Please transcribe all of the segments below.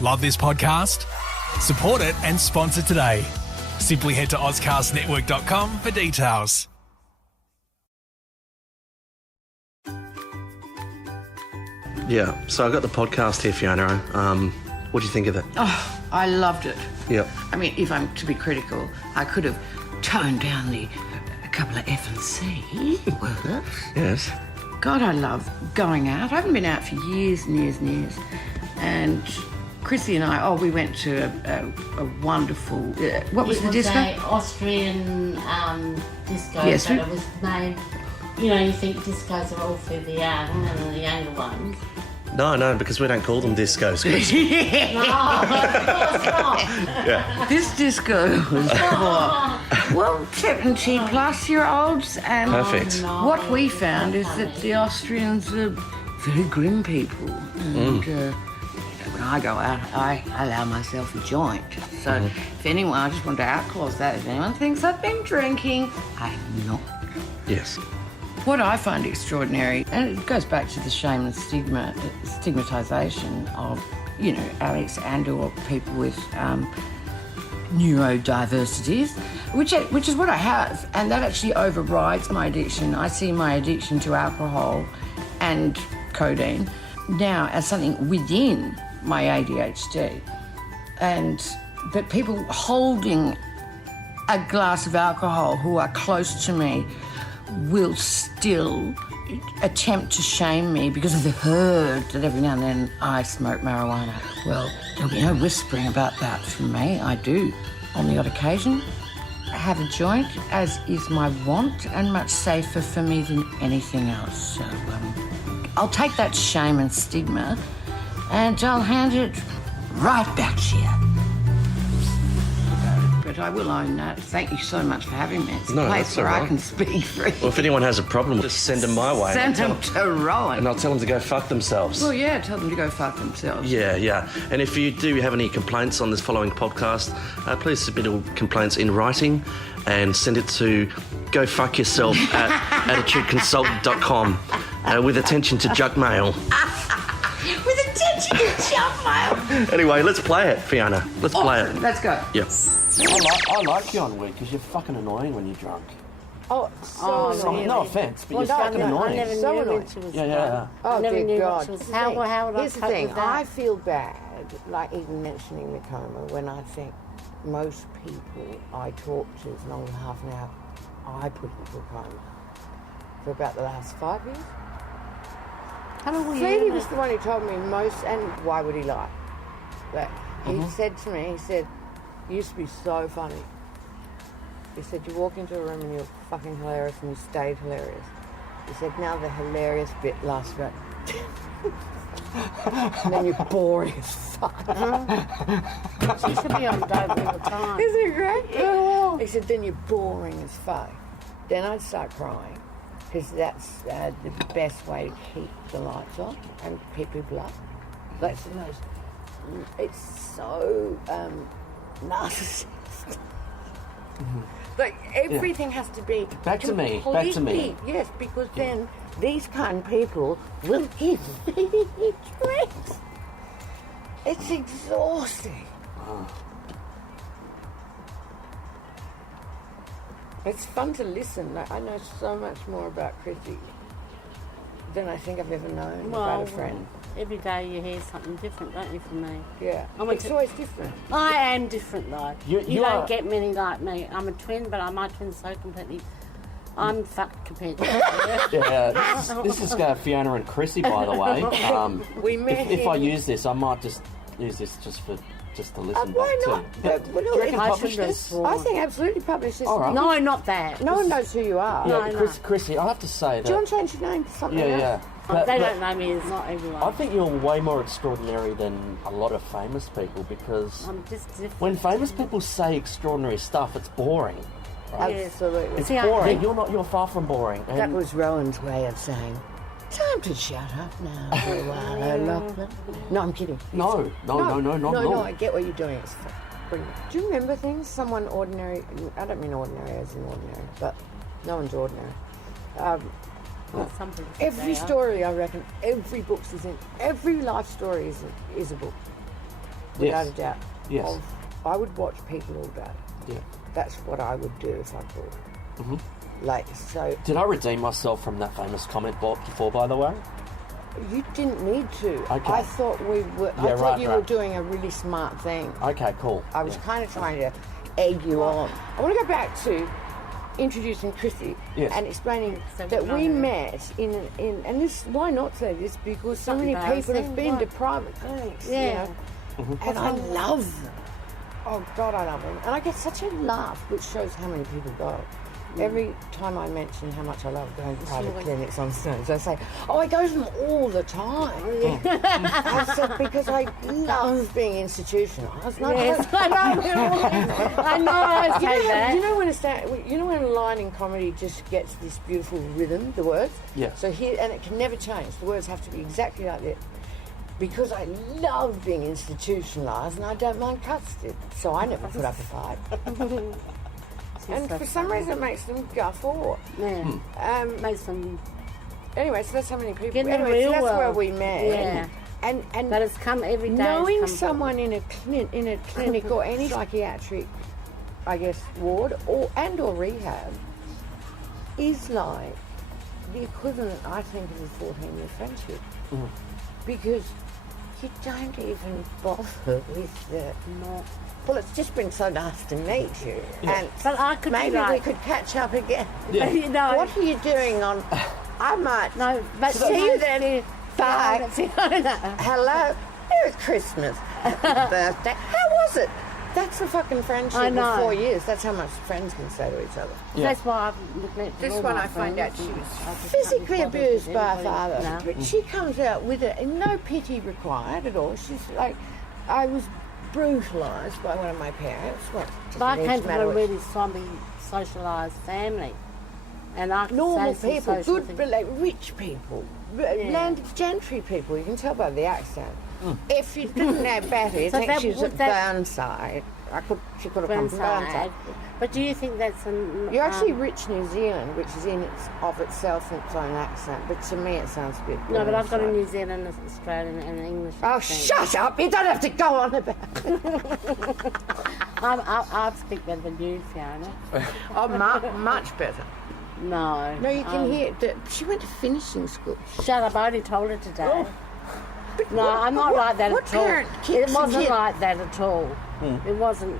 Love this podcast? Support it and sponsor today. Simply head to ozcastnetwork.com for details. Yeah, so I got the podcast here, Fiona. What do you think of it? Oh, I loved it. Yep. I mean, if I'm to be critical, I could have toned down a couple of F and C words. Yes. God, I love going out. I haven't been out for years and years and years. And Chrissie and I, we went to a wonderful, what was the disco? It was an Austrian disco, yes, but it was made, you think discos are all for the young and the younger ones. No, because we don't call them discos. No, of course not. Yeah. This disco was for, 70-plus-year-olds. And Perfect. what we found is that the Austrians are very grim people. And when I go out, I allow myself a joint. So if anyone, I just want to outclause that. If anyone thinks I've been drinking, I'm not. Yes. What I find extraordinary, and it goes back to the shame and stigmatisation of, Alex and/or people with neurodiversities, which is what I have, and that actually overrides my addiction. I see my addiction to alcohol and codeine now as something within my ADHD, but people holding a glass of alcohol who are close to me will still attempt to shame me because they've heard that every now and then I smoke marijuana. Well, there'll be no whispering about that from me. I do, on the odd occasion, have a joint, as is my want, and much safer for me than anything else. So I'll take that shame and stigma and I'll hand it right back to you. But I will own that. Thank you so much for having me. It's a place where I can speak freely. Well, if anyone has a problem, just send them my way. Send them to Rowan. And I'll tell them to go fuck themselves. Well, yeah, tell them to go fuck themselves. Yeah. And if you do have any complaints on this following podcast, please submit all complaints in writing and send it to gofuckyourself at attitudeconsultant.com with attention to junk mail. With attention to junk mail. Anyway, let's play it, Fiona. Let's play it. Let's go. Yep. I like you on weed because you're fucking annoying when you're drunk. Oh, so annoying. No offence, but Well, you're fucking annoying. I never So knew annoying. when she was Yeah. Oh, I never dear knew God. what she was. How would I Here's the cope thing, with that? I feel bad, like even mentioning the coma, when I think most people I talk to for longer than half an hour, I put into a coma for about the last 5 years. How long were you Freddie in was it? the one who told me most, and why would he lie? But he said to me, you used to be so funny. He said, you walk into a room and you're fucking hilarious and you stayed hilarious. He said, now the hilarious bit lasts about and then you're boring as fuck. She should be on dope all the time. Isn't it great? He said, then you're boring as fuck. Then I'd start crying because that's the best way to keep the lights on and keep people up. That's the most, it's so narcissistic. Like everything has to be Back to me. completely- Yes, because then these kind of people will give me drinks. It's exhausting. It's fun to listen. Like, I know so much more about Chrissie than I think I've ever known about a friend. Every day you hear something different, don't you, from me? Yeah, it's always different. I am different, though. You don't are- get many like me. I'm a twin, but my twin's so completely... I'm fucked compared to her. Yeah, this is Fiona and Chrissie, by the way. We met if I him- use this, I might just use this just to listen Why back not? to. Yeah. Do Do you reckon I publish should have this? sworn. I think absolutely publish this. All right. No, not that. No one knows who you are. Yeah, No. Chrissie, I have to say Do you that. want to change your name to something else? Yeah. They don't know me as not everyone. I think you're way more extraordinary than a lot of famous people because I'm just different. when famous people say extraordinary stuff, it's boring. Absolutely. It's See, I boring. think- You're far from boring. And That was Rowan's way of saying, time to shut up now for a while, O'Loughlin. No, I'm kidding. No, I get what you're doing. It's brilliant. Do you remember things? Someone ordinary, I don't mean ordinary as in ordinary, but no one's ordinary. Well, some people think Every they are. story, I reckon, every life story is a book. without a doubt. Yes. I would watch people all day. Yeah. That's what I would do if I could. Mm-hmm. Like, so... Did I redeem myself from that famous comment before, by the way? You didn't need to. Okay. I thought we were... Yeah, I thought you were right. doing a really smart thing. Okay, cool. I was kind of trying to egg you on. I want to go back to introducing Chrissie and explaining that we met in and this, why not say this, because so many people have been to private clinics, Yeah. you know, and I love them. Oh God, I love them, and I get such a laugh, which shows how many people go. Every time I mention how much I love going to private clinics on stage, I say, "Oh, I go to them all the time." I said because I love being institutionalised. Yes, I know. I know. I say that. You know when a line in comedy just gets this beautiful rhythm, the words? Yeah. So here, and it can never change. The words have to be exactly like that. Because I love being institutionalised and I don't mind cuts, so I never put up a fight. And for some reason it makes them guffaw. Yeah. Makes them... Anyway, so that's how many people... Get in the Anyway, real so that's world. where we met. Yeah. And But it's come every day. knowing it's come someone in a clinic or any psychiatric, I guess, ward or rehab is like the equivalent, I think, of a 14-year friendship. Because you don't even bother with the... Well, it's just been so nice to meet you. And But I could maybe be like... we could catch up again. Yeah. You know, What are you doing on... I might... no, but See you then. Bye. Fiona. Hello. It was Christmas. Happy birthday. How was it? That's a fucking friendship I know. of 4 years. That's how much friends can say to each other. That's why I've neglected This all one my I find out friends she and was I just physically can't be bothered abused with by her anybody. father. No. But she comes out with it and no pity required at all. She's like, I was brutalised by one of my parents. Well, But I doesn't came need from matter a what- really zombie, socialised family. And I could normal say some people, social good, things. but like rich people, landed gentry people. You can tell by the accent. If you didn't know better, you'd So think that- she was would at that- Burnside. She could have come from Burnside. Burnside. But do you think that's an... You're actually rich New Zealand, which is in itself its own accent. But to me, it sounds a bit. No, but I've got a Burnside. New Zealand, an Australian and an English Oh, accent. shut up! You don't have to go on about it. I speak better than you, Fiona. Oh, much better. No. No, you can hear that she went to finishing school. Shut up, I already told her today. Oh. But No, what- I'm not what- like that what at all. parent It kicks a wasn't kid? like that at all. It wasn't.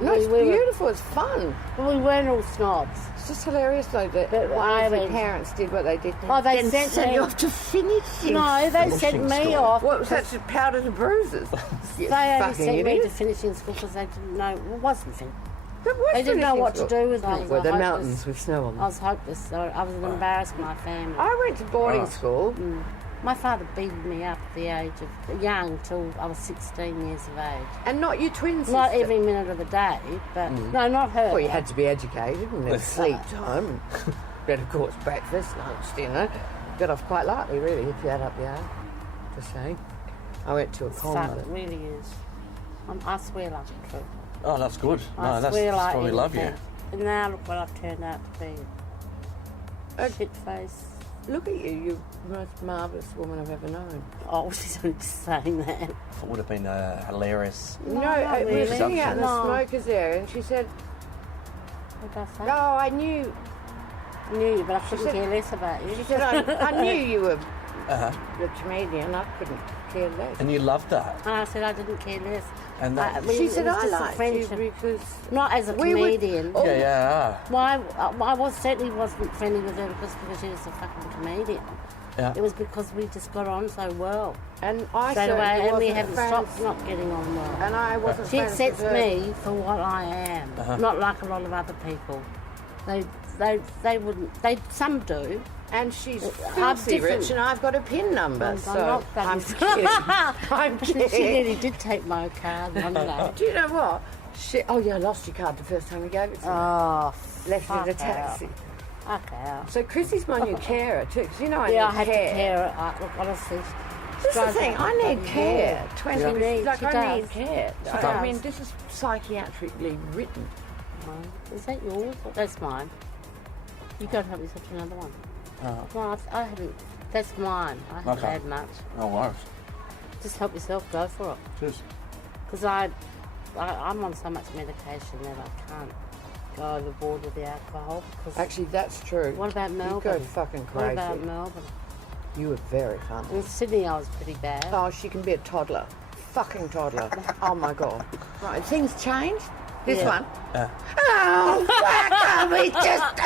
No, it's we were, beautiful. It's fun. we weren't all snobs. It's just hilarious, though, that But I the mean- parents did what they did. Oh, they Then sent sent me- you off to finishing. No, they sent Finishing me school. off. What was that? To powder the bruises. You They only fucking sent me to idiot. finishing school because they didn't know. It wasn't fin. But what's They didn't know finishing what to school? do with me. Were I the was mountains hopeless. with snow on I them? was hopeless. So I was an embarrassment to my family. I went to boarding school. My father beat me up at the age of young till I was 16 years of age. And not your twin sister. Not every minute of the day, but no, not her. Well, you had to be educated and then sleep time. But of course, breakfast, lunch, dinner. Got off quite lightly, really, if you add up the hour. Just saying. I went to a Fuck, convent. it really is. I swear like the truth. Oh, that's good. I No, that's swear like probably love you. anything. And now look what I've turned out to be. Shit face. Look at you, you're the most marvellous woman I've ever known. Oh, she's only just saying that. It would have been hilarious. No, not we were really. sitting out in the No. smokers area and she said, What did I say? oh, I knew, I knew you, but I couldn't said- care less about you. she said, I knew you were the comedian, I couldn't care less. And you loved that. And I said I didn't care less. And that- She it said, was I just a liked you friendship. because... Not as a We would- comedian. Oh. Yeah. Why? I certainly wasn't friendly with her because she was a fucking comedian. Yeah. It was because we just got on so well And I straight away, certainly and we wasn't haven't friends. stopped not getting on well. And I wasn't She friends accepts with her. me for what I am, not like a lot of other people. They wouldn't. Some do. And she's I'm filthy different. rich and I've got a PIN number, I'm so not that I'm is- kidding. I'm She kidding. nearly did take my card one day. Do you know what? Oh, yeah, I lost your card the first time you gave it to me. Oh, Left fuck it in a taxi. Fuck out. So Chrissy's my new carer too, because you know I Yeah, I need had to care. care her. Look, honestly. This is the thing, I need care. 20 She needs- like she I need does. care. She I does. mean, this is psychiatrically written. Is that yours? That's mine. You go and help yourself to another one. No, I haven't. That's mine. I haven't Okay. had much. No worries. Just help yourself. Go for it. Cheers. Because I'm on so much medication that I can't go overboard with the alcohol. Actually, that's true. What about Melbourne? You go fucking crazy. What about Melbourne? You were very funny. In Sydney, I was pretty bad. Oh, she can be a toddler. Fucking toddler. Oh, my God. Right, things changed. This one. Oh, fuck, we just...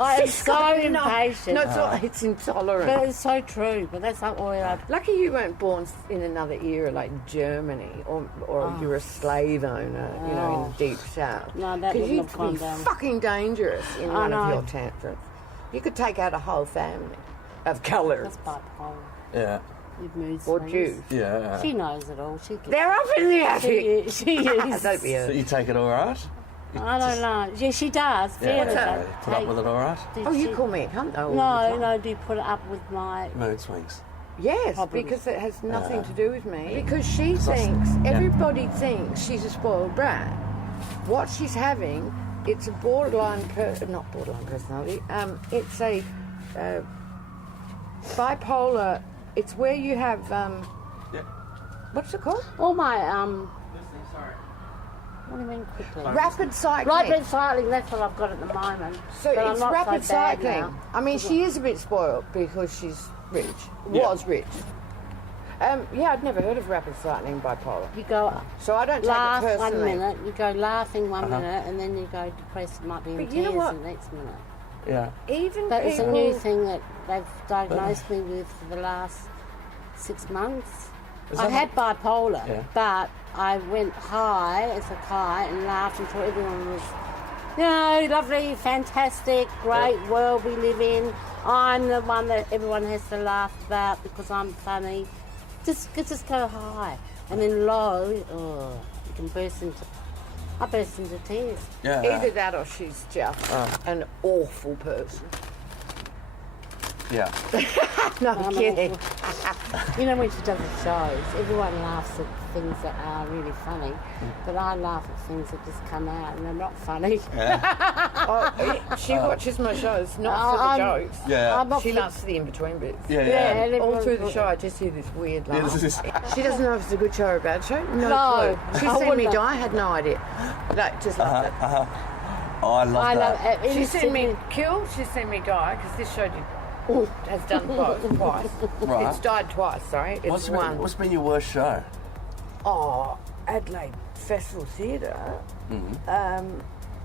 I am so impatient. No, it's intolerant. But it's so true. But that's not all I... Lucky you weren't born in another era like Germany or you're a slave owner, you know, in the deep south. No, that wouldn't have gone you'd down. be fucking dangerous in one of your tantrums. You could take out a whole family of colours. That's bipolar. Yeah. With mood Or swings. Jews. Yeah. She knows it all. She They're up in the attic. She is. Don't be So you take it all right? I don't know. Yeah, she does. Yeah. Fiona does. Put up with it all right? Oh, you call me a cunt though. all the No, time. do you put it up with my... Mood swings. Yes, Problems. because it has nothing to do with me. Because she thinks, everybody thinks she's a spoiled brat. What she's having, it's a not borderline personality, it's a bipolar, it's where you have, what's it called? All my, what do you mean quickly? Rapid cycling. Rapid cycling, that's what I've got at the moment. So But I'm it's not rapid so bad cycling. now. I mean, she is a bit spoiled because she's rich, was rich. Yeah, I'd never heard of rapid cycling bipolar. You go So I don't take it laugh personally. 1 minute, you go laughing 1 minute, and then you go depressed and might be in But tears you know what? the next minute. Yeah. Even That is a people- new thing that they've diagnosed me with for the last 6 months. I had bipolar, but I went high as a kite and laughed until everyone was, lovely, fantastic, great world we live in. I'm the one that everyone has to laugh about because I'm funny. Just go high. And then low, you can I burst into tears. Yeah. Either that or she's just an awful person. Yeah. No, I'm kidding. When she does the shows, everyone laughs at things that are really funny, but I laugh at things that just come out and they're not funny. She watches my shows, not for the jokes. Yeah. I'm not She for- loves the in-between bits. Yeah. Yeah, All through the everyone- show, I just hear this weird laugh. this is- She doesn't know if it's a good show or a bad show. No No, clue. She's I seen me wouldn't. die, had no idea. Like, just loved it. Oh, I love I that. love it. She's seen me kill, she's seen me die, because this show has done both twice. Right. It's died twice, sorry. It's What's been your worst show? Oh, Adelaide Festival Theatre.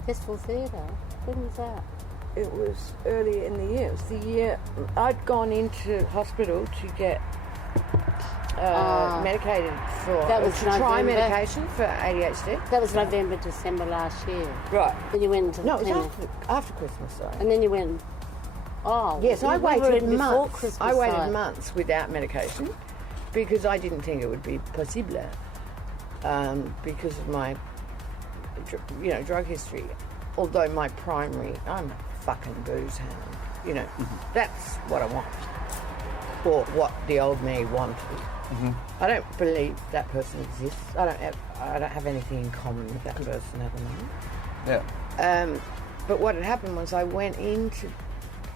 Festival Theatre. When was that? It was earlier in the year. It was the year I'd gone into hospital to get medicated for That was to try November. medication for ADHD. That was November, December last year. Right. Then you went into the No, it was clinic. after Christmas, sorry. And then you went, Yes, I we were in waited before months. Christmas, I waited so- months without medication because I didn't think it would be possible because of my, drug history. Although I'm a fucking booze hound. That's what I want, or what the old me wanted. I don't believe that person exists. I don't have anything in common with that person at the moment. Yeah. But what had happened was I went into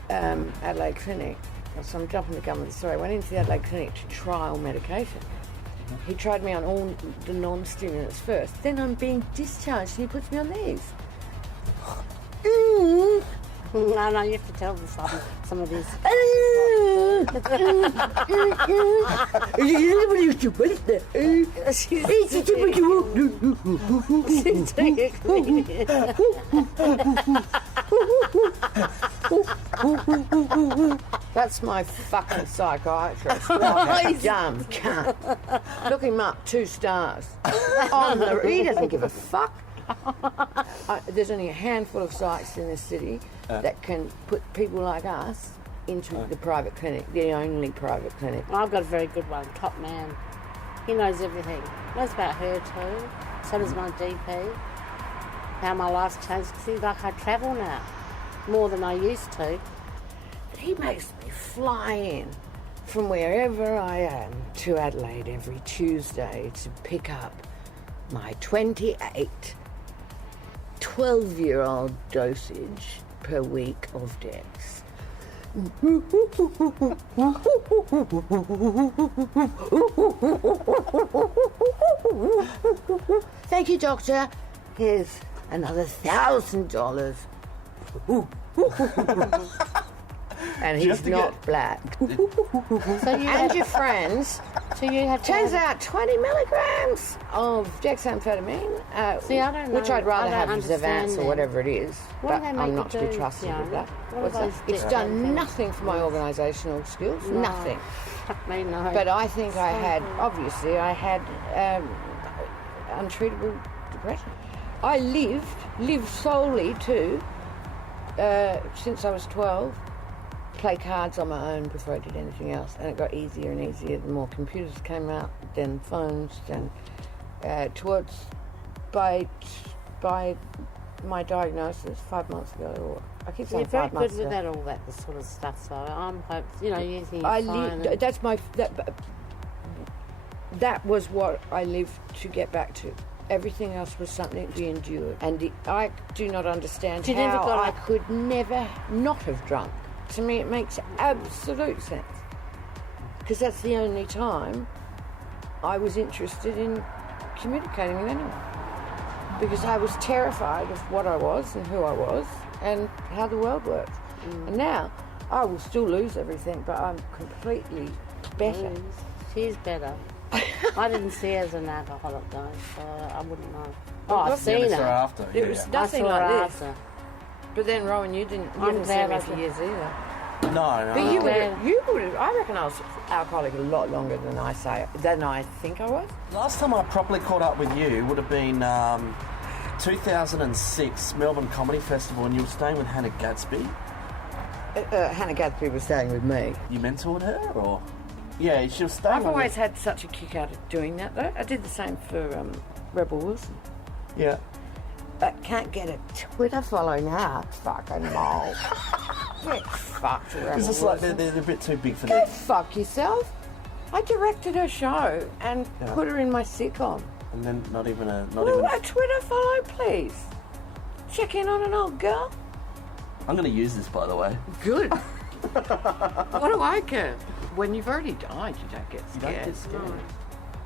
Adelaide Clinic, so I'm jumping the gun with the story. I went into the Adelaide Clinic to trial medication. He tried me on all the non-stimulants first. Then I'm being discharged and he puts me on these. No, you have to tell them some of this. That's my fucking psychiatrist. What a dumb cunt. Look him up, 2 stars. He doesn't give a fuck. There's only a handful of sites in this city that can put people like us into the private clinic, the only private clinic. I've got a very good one, Top Man. He knows everything. Knows about her too. So does my GP. How my life's changed. See, like I travel now more than I used to. He makes me fly in from wherever I am to Adelaide every Tuesday to pick up my 28 12-year-old dosage per week of Dex. you, doctor. Here's another $1,000. And he's not black. So you And your friends. So you have to Turns out 20 milligrams of dexamphetamine, See, I don't know. which I'd rather I have don't Zavance understand or it. whatever it is. What But do they make I'm you not to be do, trusted with Fiona? that. What What's are that? those It's done different nothing for my organisational skills. No. Nothing. Me, no. But I think I had untreatable depression. I lived solely to, since I was 12, play cards on my own before I did anything else. And it got easier and easier the more computers came out, then phones, then by my diagnosis 5 months ago, or I keep saying You're very 5 good months with ago. that, all that sort of stuff. So I'm using your I phone. lived, that was what I lived to get back to. Everything else was something to be endured. And I do not understand You never how got I a- could never not have drunk. To me, it makes absolute sense. Because that's the only time I was interested in communicating with anyone. Because I was terrified of what I was and who I was and how the world works. And now, I will still lose everything, but I'm completely better. She's better. I didn't see her as an alcoholic though, so I wouldn't know. Oh, Well, I've seen her. after. It was I nothing saw like her this. after. But then, Rowan, you didn't I'm see glad me I for did. years either. No. But you glad. would have. I reckon I was alcoholic a lot longer than I think I was. Last time I properly caught up with you would have been 2006 Melbourne Comedy Festival, and you were staying with Hannah Gadsby. Hannah Gadsby was staying with me. You mentored her, or? Yeah, she was staying I've with always you. had such a kick out of doing that, though. I did the same for Rebel Wilson. Yeah. But can't get a Twitter follow now. Fucking mole. Get fucked, Rebel Because it's like Wilson. they're a bit too big for Go them. fuck yourself. I directed her show and put her in my sitcom. And then not even a Twitter follow, please. Check in on an old girl. I'm going to use this, by the way. Good. What do I care? When you've already died, you don't get You scared. don't get scared.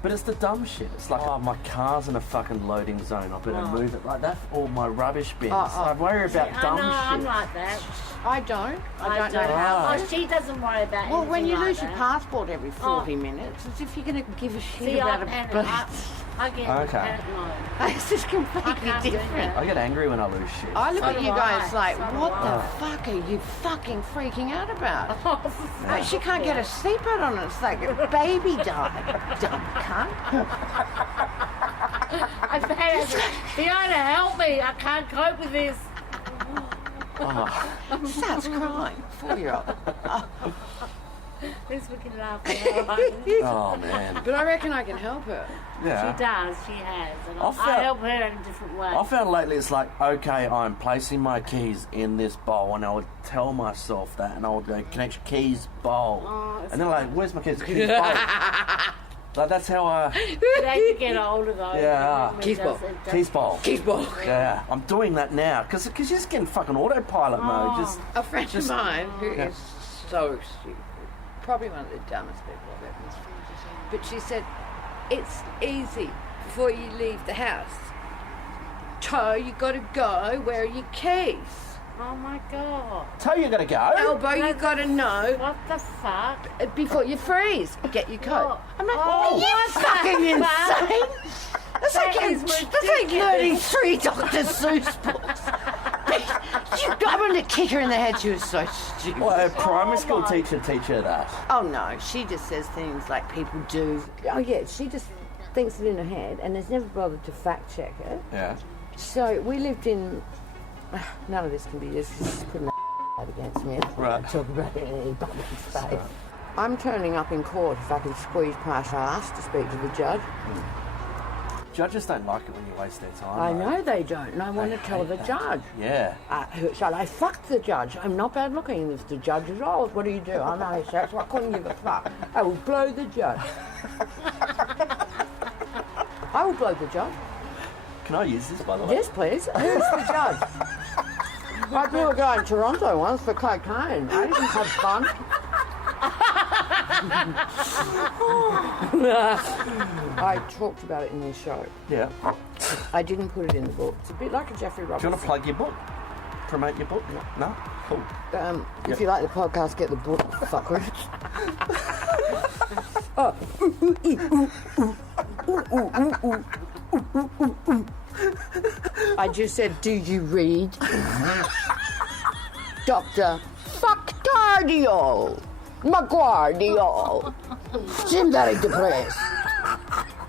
But it's the dumb shit. It's like, oh, my car's in a fucking loading zone. I better move it like that. Or my rubbish bins. I worry about dumb I know, I'm shit. like that. I don't know how. Oh, she doesn't worry about Well, when you anything lose like your that. passport every 40 minutes, as if you're going to give a shit See, I about a panic. bird. I get Okay. panic mode. It's just I completely can't do different. that. I get angry when I lose shit. I look So at do you guys I. like, So do what the I. fuck are you fucking freaking out about? Oh, for fuck's She can't get a seatbelt on. It's like a baby died. Dumb cunt. I panic. Fiona, help me. I can't cope with this. Starts crying. 4-year-old. At least we can laugh. Oh, man. But I reckon I can help her. Yeah. She does. She has. And I've I felt- help her in a different way. I found lately it's like, okay, I'm placing my keys in this bowl, and I would tell myself that, and I would go, connect keys, bowl. And then like, where's my keys? Keys, bowl. Like, that's how I... As you get older, though. Yeah. Keys ball. Keys bowl. Keys ball. Yeah, I'm doing that now, because you're just getting fucking autopilot mode. Just A friend of mine who is so stupid, probably one of the dumbest people I've ever met. But she said, it's easy before you leave the house. Toe, you got to go. Where are your keys? Oh my god. tell you gotta go. Elbow, you got to know What the fuck? before you freeze. Get your coat. I'm like, Oh, are you what the fucking fuck? insane? That's That like, is that's like learning 3 Dr. Seuss books. I'm going to kick her in the head. She was so stupid. Well, a primary school teacher teach her that. Oh no, she just says things like people do. Oh yeah, she just thinks it in her head and has never bothered to fact check it. Yeah. So we lived in. None of this can be used. This is putting against me. Right. Talk about it in any public space. I'm turning up in court if I can squeeze past her ass to speak to the judge. Judges don't like it when you waste their time. I though. know they don't, and I want to They tell hate the that. judge. Yeah. Shall I fuck the judge? I'm not bad looking. If the judge is old, what do you do? I'm only sex, so I couldn't give a fuck. I will blow the judge. I will blow the judge. Can I use this, by the way? Yes, please. Who's the judge? I blew a guy in Toronto once for cocaine. I didn't have fun. I talked about it in this show. Yeah. I didn't put it in the book. It's a bit like a Jeffrey Robertson. Do you want to plug your book? Promote your book? No? Cool. If you like the podcast, get the book, fucker. I just said, do you read? Dr. Fucktardiol. McGuardiol. Seem very depressed.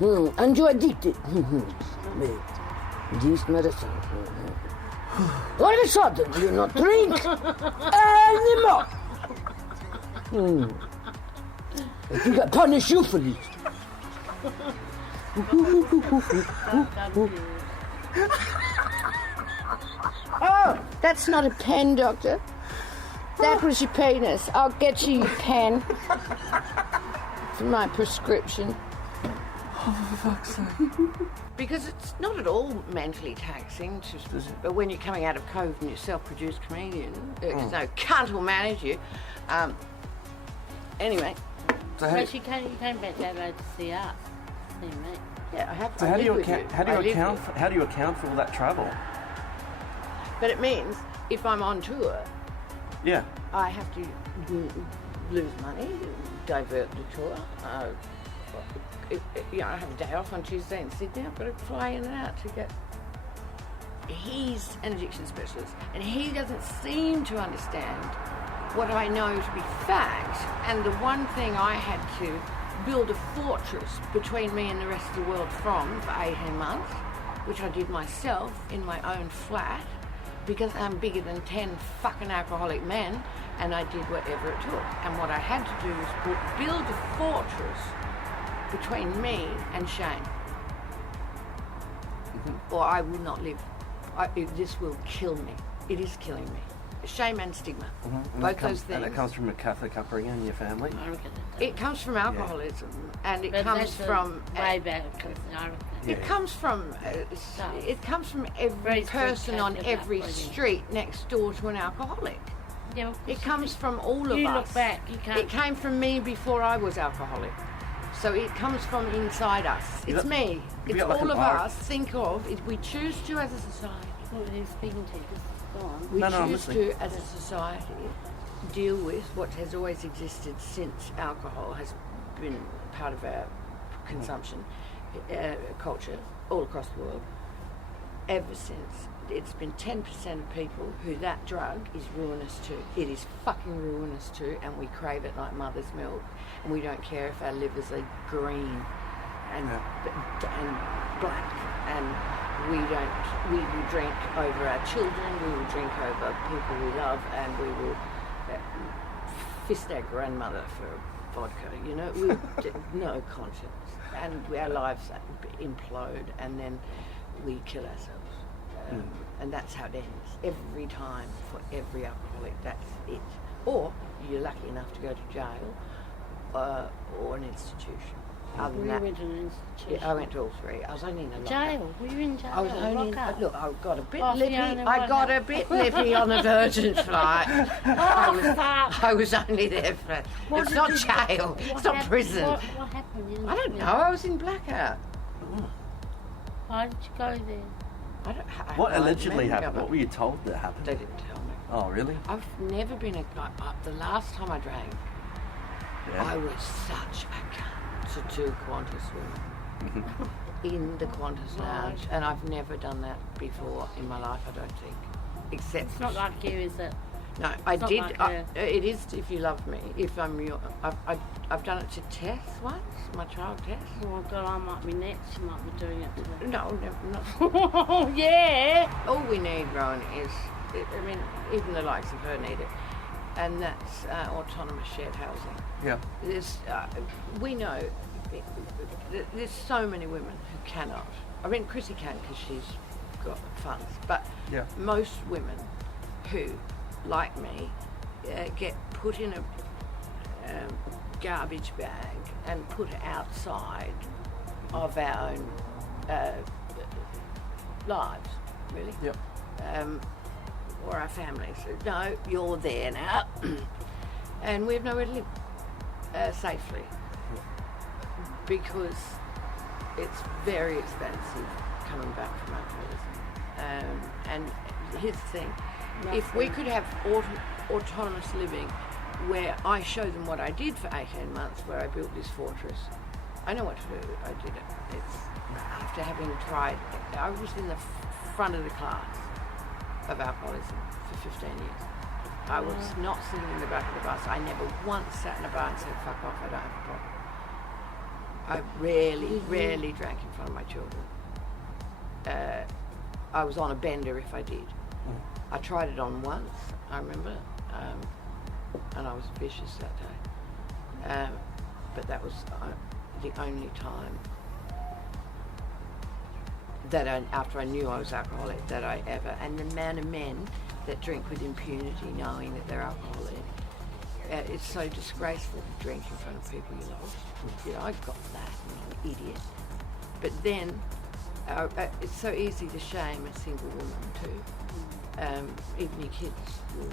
And you're addicted. This medicine. All of a sudden, you not drink anymore. I think I punish you for this. Oh, that's not a pen, doctor. That was your penis. I'll get you your pen for my prescription. Oh, for fuck's sake. Because it's not at all mentally taxing but when you're coming out of COVID and you're self-produced comedian, there's no cunt will manage you. Anyway. So you came back that way to see us. See me. Yeah, I have to. So how do you account for all that travel? But it means if I'm on tour, yeah, I have to lose money, divert the tour. I have a day off on Tuesday in Sydney. I've got to fly in and out to get. He's an addiction specialist, and he doesn't seem to understand what I know to be fact. And the one thing I had to build a fortress between me and the rest of the world for 18 months, which I did myself in my own flat, because I'm bigger than 10 fucking alcoholic men, and I did whatever it took. And what I had to do was build a fortress between me and shame. Or I will not live. This will kill me. It is killing me. Shame and stigma. Both those things. And it comes from a Catholic upbringing in your family? It comes from alcoholism, and it comes from way back. It comes from every person on every street next door to an alcoholic. Yeah, it comes from all of us. You look back, you can't. It came from me before I was alcoholic. So it comes from inside us. It's me. It's all of us. Think of if we choose to as a society. What are you speaking to? Just go on. We choose to, as a society, deal with what has always existed since alcohol has been part of our consumption culture all across the world. Ever since, it's been 10% of people who that drug is ruinous to. It is fucking ruinous to, and we crave it like mother's milk, and we don't care if our livers are green and black, and we will drink over our children, we will drink over people we love, and we will fist our grandmother for vodka, you know, with no conscience, and our lives implode, and then we kill ourselves. And that's how it ends. Every time for every alcoholic, that's it. Or you're lucky enough to go to jail or an institution. Other than that, went to an institution? Yeah, I went to all three. I was only in a jail. Were you in jail? I was only look. I got a bit lippy. Fiona, I got a bit lippy on the Virgin flight. I was only there for. It's not jail. It's not prison. What happened? I don't know. I was in blackout. Why did you go there? What allegedly happened? What were you told that happened? They didn't tell me. Oh, really? I've never been the last time I drank, I was such a cunt to Qantas women in the Qantas lounge, and I've never done that before in my life, I don't think. Except it's not like you, is it? No, I did. Like it is if you love me. If I'm your, I've done it to Tess once, my child Tess. Oh God, I might be next. You might be doing it to them. No, not. Oh yeah. All we need, Rowan, is I mean, even the likes of her need it, and that's autonomous shared housing. Yeah. We know there's so many women who cannot. I mean, Chrissie can because she's got funds, but most women who, like me, get put in a garbage bag and put outside of our own lives, really. Yep. Or our families. No, you're there now. And we have nowhere to live safely because it's very expensive coming back from alcoholism. And here's the thing, if we could have autonomous living where I show them what I did for 18 months, where I built this fortress, I know what to do. I did it. It's after having tried, I was in the front of the class of alcoholism for 15 years. I was not sitting in the back of the bus. I never once sat in a bar and said, fuck off, I don't have a problem. I rarely drank in front of my children. I was on a bender if I did. I tried it on once, I remember, and I was vicious that day. But that was the only time that after I knew I was alcoholic, that I ever, and the amount of men that drink with impunity knowing that they're alcoholic, it's so disgraceful to drink in front of people you love. You know, I got that, I'm an idiot. But then, it's so easy to shame a single woman too. Even your kids will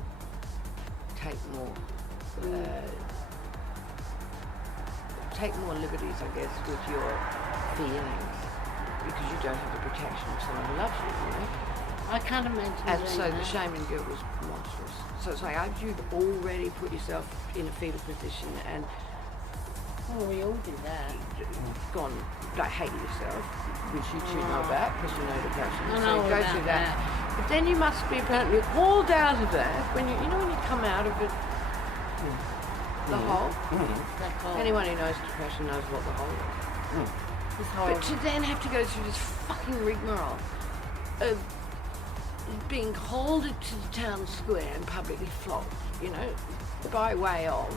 take more liberties, I guess, with your feelings because you don't have the protection of someone who loves you, you know? I can't imagine. And so the shaming guilt was monstrous. So it's like after you've already put yourself in a fetal position and we all do that. gone, like, hate yourself, which you should know about because you know the person. I So know you all go about through that. that. But then you must be apparently hauled out of that when you know when you come out of it, the hole. That whole- Anyone who knows depression knows what the hole is. this whole- But to then have to go through this fucking rigmarole of being hauled to the town square and publicly flogged, you know, by way of,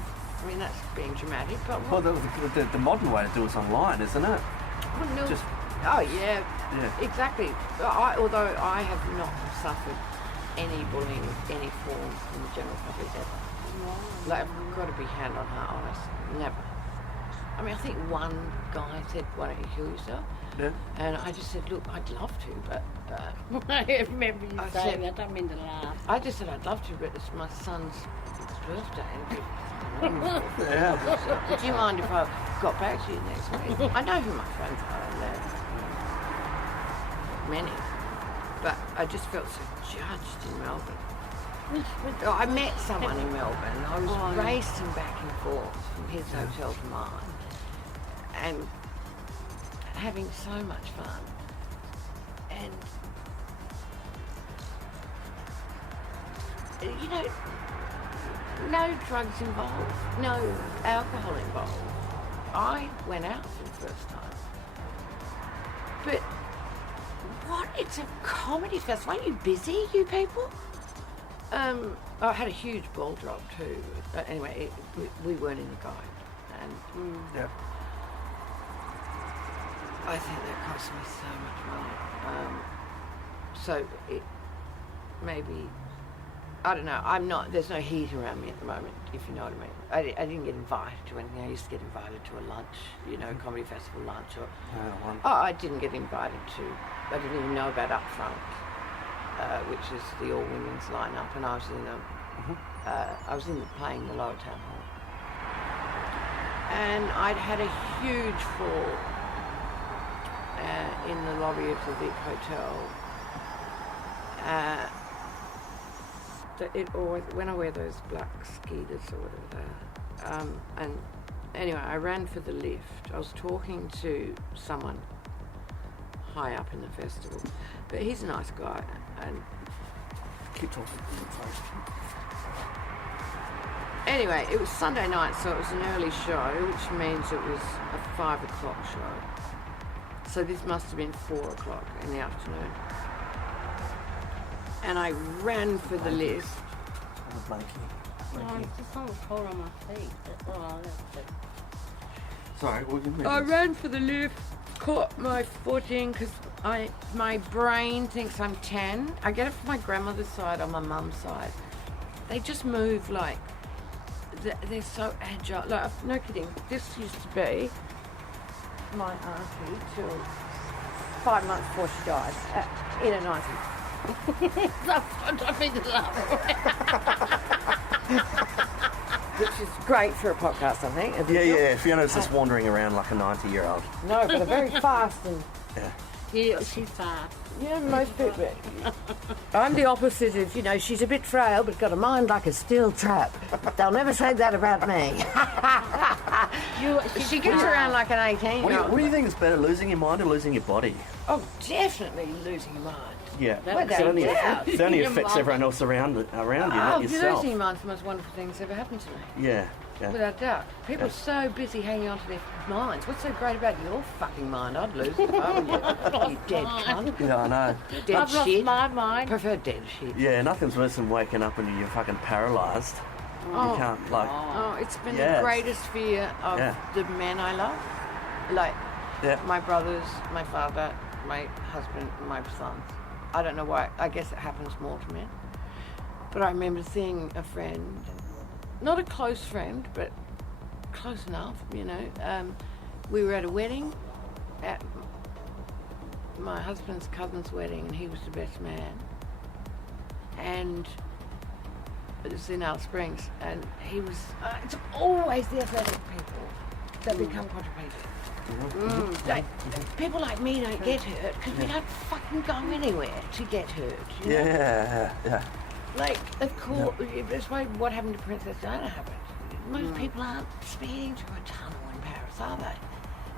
I mean, that's being dramatic, but Well, the modern way to do it's online, isn't it? well, no, just- oh yeah, Yeah. exactly. Although I have not suffered any bullying of any form from the general public ever. Like, I've got to be hand on heart honest, never. I mean, I think one guy said, "Why don't you kill yourself?" Yeah. And I just said, "Look, I'd love to, but." I remember you I saying said- that. I don't mean to laugh. I just said I'd love to, but it's my son's birthday. And Yeah. would you mind if I got back to you next week? I know who my friends are there. Many. But I just felt so judged in Melbourne. I met someone in Melbourne. I was racing back and forth from his hotel to mine and having so much fun. And you know, no drugs involved, no alcohol involved. I went out for the first time. But what? It's a comedy festival. Aren't you busy, you people? I had a huge ball drop too. Anyway, we weren't in the guide. And Yeah. I think that cost me so much money. So it maybe, I don't know, there's no heat around me at the moment, if you know what I mean. I didn't get invited to anything. I used to get invited to a lunch, you know, comedy festival lunch. I didn't get invited to, I didn't even know about Upfront, which is the all women's lineup, and I was playing the Lower Town Hall. And I'd had a huge fall in the lobby of the Vic Hotel. It always, when I wear those black skeeters or whatever they are. And anyway, I ran for the lift. I was talking to someone high up in the festival, but he's a nice guy. And Keep talking. anyway, it was Sunday night, so it was an early show, which means it was a 5 o'clock show. So this must have been 4 o'clock in the afternoon. And I ran for the lift. No, it's just on the cold on my feet. That's all I left. Sorry, we can I ran for the lift, caught my footing because my brain thinks I'm 10. I get it from my grandmother's side or my mum's side. They just move like, they're so agile. Like, no kidding, this used to be my auntie till 5 months before she died, in a 90s. I don't mean to laugh. Which is great for a podcast, I think. Yeah. Fiona's just wandering around like a 90-year-old. No, but a very fast and Yeah, she's fast. Yeah, most people. I'm the opposite of, she's a bit frail but got a mind like a steel trap. They'll never say that about me. She gets around like an 18. What do you think is better, losing your mind or losing your body? Oh, definitely losing your mind. Yeah, Without doubt. it only affects everyone else around you, not yourself. Losing your mind's the most wonderful thing that's ever happened to me. Yeah. Without doubt. People are so busy hanging on to their minds. What's so great about your fucking mind? I'd lose it if I were you. You dead cunt. Yeah, I know. Dead I've shit. lost my mind. Prefer dead shit. Yeah, nothing's worse than waking up and you're fucking paralysed. You can't, it's been the greatest fear of the men I love. Like, my brothers, my father, my husband, my sons. I don't know why. I guess it happens more to men. But I remember seeing a friend, not a close friend, but close enough, we were at a wedding, at my husband's cousin's wedding, and he was the best man. And it was in Alice Springs, and he was, it's always the athletic people that become quadriplegic. Like, people like me don't get hurt because we don't fucking go anywhere to get hurt. Yeah. Like, of course, that's why what happened to Princess Diana happened. Most people aren't speeding through a tunnel in Paris, are they?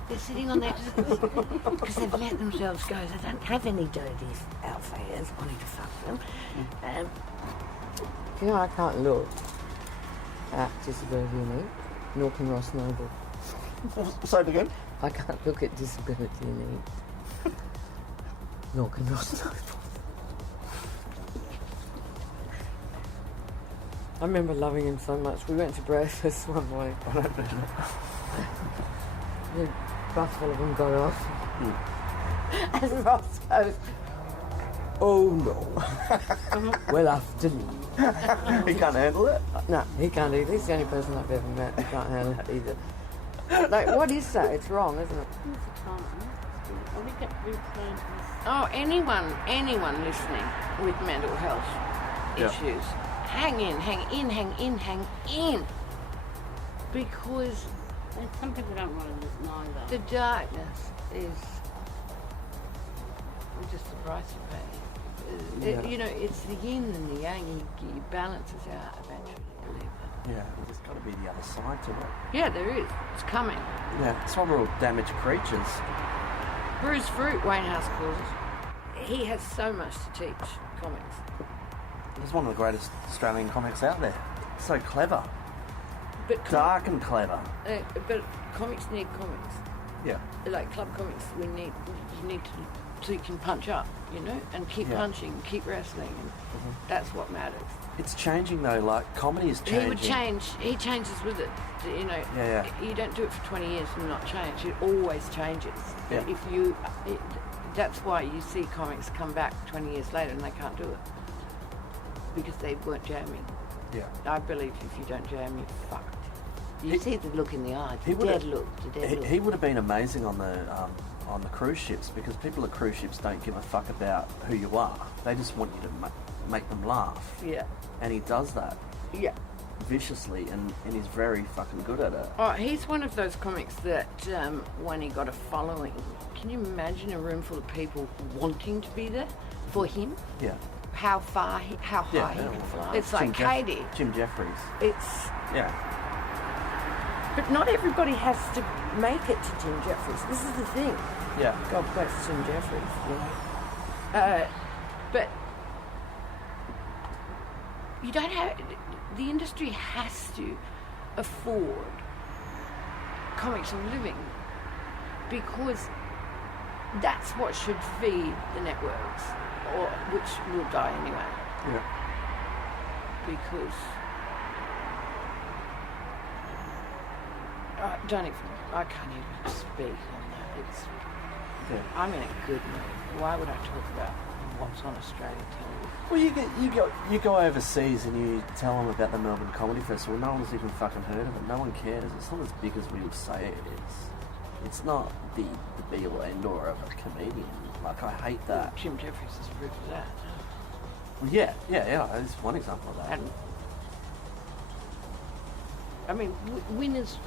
They're sitting on there because they've let themselves go. They don't have any dirty outfires wanting to fuck them. I can't look at Disability Unique, nor can Ross Noble. Say it again. I can't look at Disability Unique, nor can Ross Noble. I remember loving him so much. We went to breakfast one morning. The bus full of them got off. And Ross goes, "Oh no." Well, afternoon. He can't handle it? No, he can't either. He's the only person I've ever met who can't handle it either. Like, what is that? It's wrong, isn't it? Oh, anyone listening with mental health issues, hang in. Because some people don't want to listen either. the darkness is just the price you pay. It's the yin and the yang. He balances out eventually. Yeah, there's got to be the other side to it. Yeah, there is. It's coming. Yeah, it's why we're all damaged creatures. Bruce Fruit, Wayne House calls it. He has so much to teach comics. He's one of the greatest Australian comics out there. So clever. But Dark and clever. but comics need comics. Yeah. Like club comics, you need to, so you can punch up, and keep punching, keep wrestling, and that's what matters. It's changing though, like comedy is changing. He changes with it, Yeah. You don't do it for 20 years and not change. It always changes. Yeah. That's why you see comics come back 20 years later and they can't do it. Because they weren't jamming. Yeah. I believe if you don't jam, you're fucked. You see the look in the eye, the He dead look. He would have been amazing on the cruise ships, because people at cruise ships don't give a fuck about who you are. They just want you to make them laugh. Yeah. And he does that. Yeah. Viciously, and he's very fucking good at it. Oh, he's one of those comics that when he got a following, can you imagine a room full of people wanting to be there for him? Yeah. How high he can fly. It's like Katie. Jim Jeffries. Yeah. But not everybody has to make it to Jim Jeffries. This is the thing. Yeah. God bless Jim Jeffries. But you don't have... The industry has to afford comics of living, because that's what should feed the networks, or which will die anyway. Yeah. Because I can't even speak on that. I'm in a good mood. Why would I talk about what's on Australian television? Well, you go overseas and you tell them about the Melbourne Comedy Festival. No one's even fucking heard of it. No one cares. It's not as big as we would say it is. It's not the be or end or of a comedian. Like, I hate that. Jim Jeffries is proof of that. Well, yeah. That's one example of that. And I mean, winners.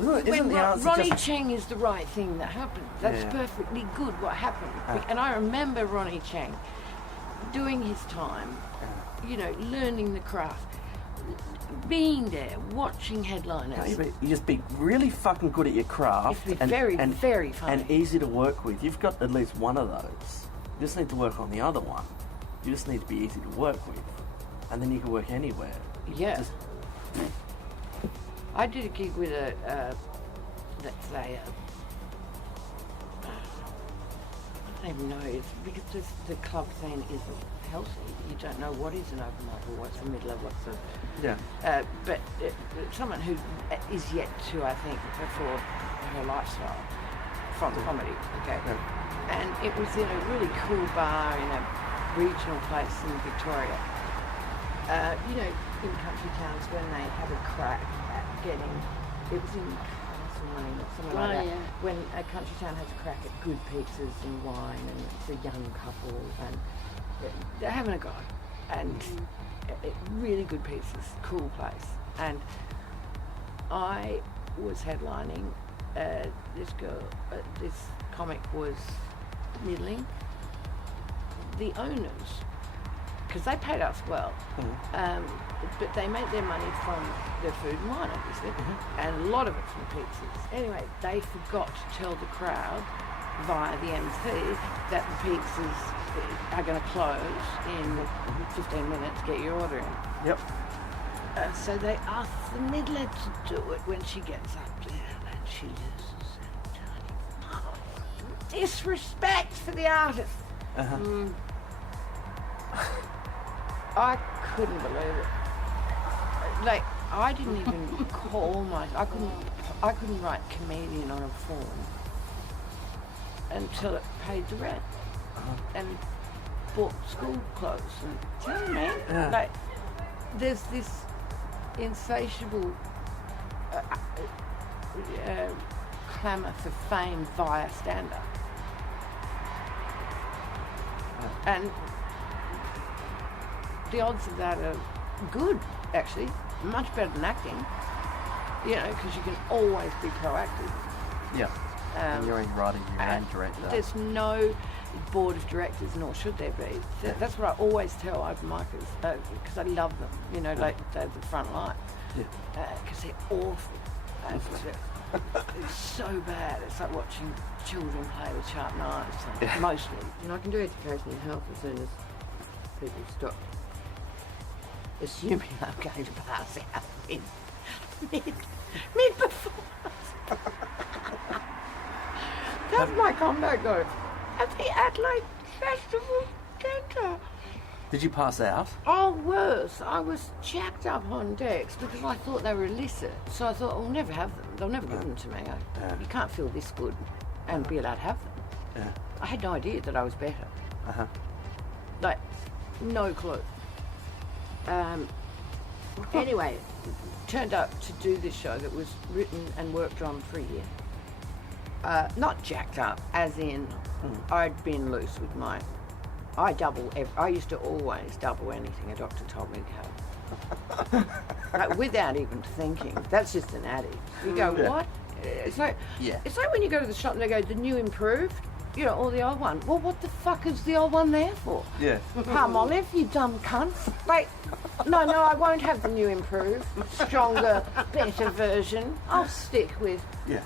Isn't the answer Ronnie just... Chang is the right thing that happened. That's Yeah. perfectly good what happened. And I remember Ronnie Chang doing his time, learning the craft, being there, watching headliners. You just be really fucking good at your craft. It's very funny. And easy to work with. You've got at least one of those. You just need to work on the other one. You just need to be easy to work with. And then you can work anywhere. Yeah. I did a gig with I don't even know, it's because the club scene isn't healthy. You don't know what is an open mic or what's the middle of what's the... Yeah. But someone who is yet to, I think, before her lifestyle from comedy, okay? Yeah. And it was in a really cool bar in a regional place in Victoria. In country towns when they have a crack at getting... It was in Castlemaine or something like that. Yeah. When a country town has a crack at good pizzas and wine and it's a young couple and they're having a go. And really good pizzas, cool place. And I was headlining. This comic was middling. The owners, because they paid us well, but they made their money from their food and wine, obviously, and a lot of it from pizzas. Anyway, they forgot to tell the crowd via the MC that the pizzas are going to close in 15 minutes. Get your order in. Yep. So they asked the Midler to do it when she gets up there, and she loses it. Disrespect for the artist. I couldn't believe it. Like, I didn't even call I couldn't write comedian on a form until it paid the rent and bought school clothes. And do you know what I mean? Yeah. Like, there's this insatiable clamour for fame via stand-up. And the odds of that are good, actually, much better than acting, because you can always be proactive. Yeah. And you're writing your own director. There's no board of directors, nor should there be. That's what I always tell open micers, because I love them, like they're the front line, because they're awful. It's so bad. It's like watching children play with sharp knives, mostly. I can do education and health as soon as people stop assuming I'm going to pass out mid-performance. That's my comeback though. At the Adelaide Festival Centre. Did you pass out? Oh, worse. I was jacked up on decks because I thought they were illicit. So I thought, I'll never have them. They'll never give them to me. You can't feel this good and be allowed to have them. Yeah. I had no idea that I was better. Like, no clue. Anyway, turned up to do this show that was written and worked on for a year. Not jacked up, as in I'd been loose with my... I used to always double anything a doctor told me to have. Like, without even thinking. That's just an addict. You go, what? It's like when you go to the shop and they go, the new improved, or the old one. Well, what the fuck is the old one there for? Yeah. Palmolive, you dumb cunts. Like, no, I won't have the new improved, stronger, better version. I'll stick with... Yeah.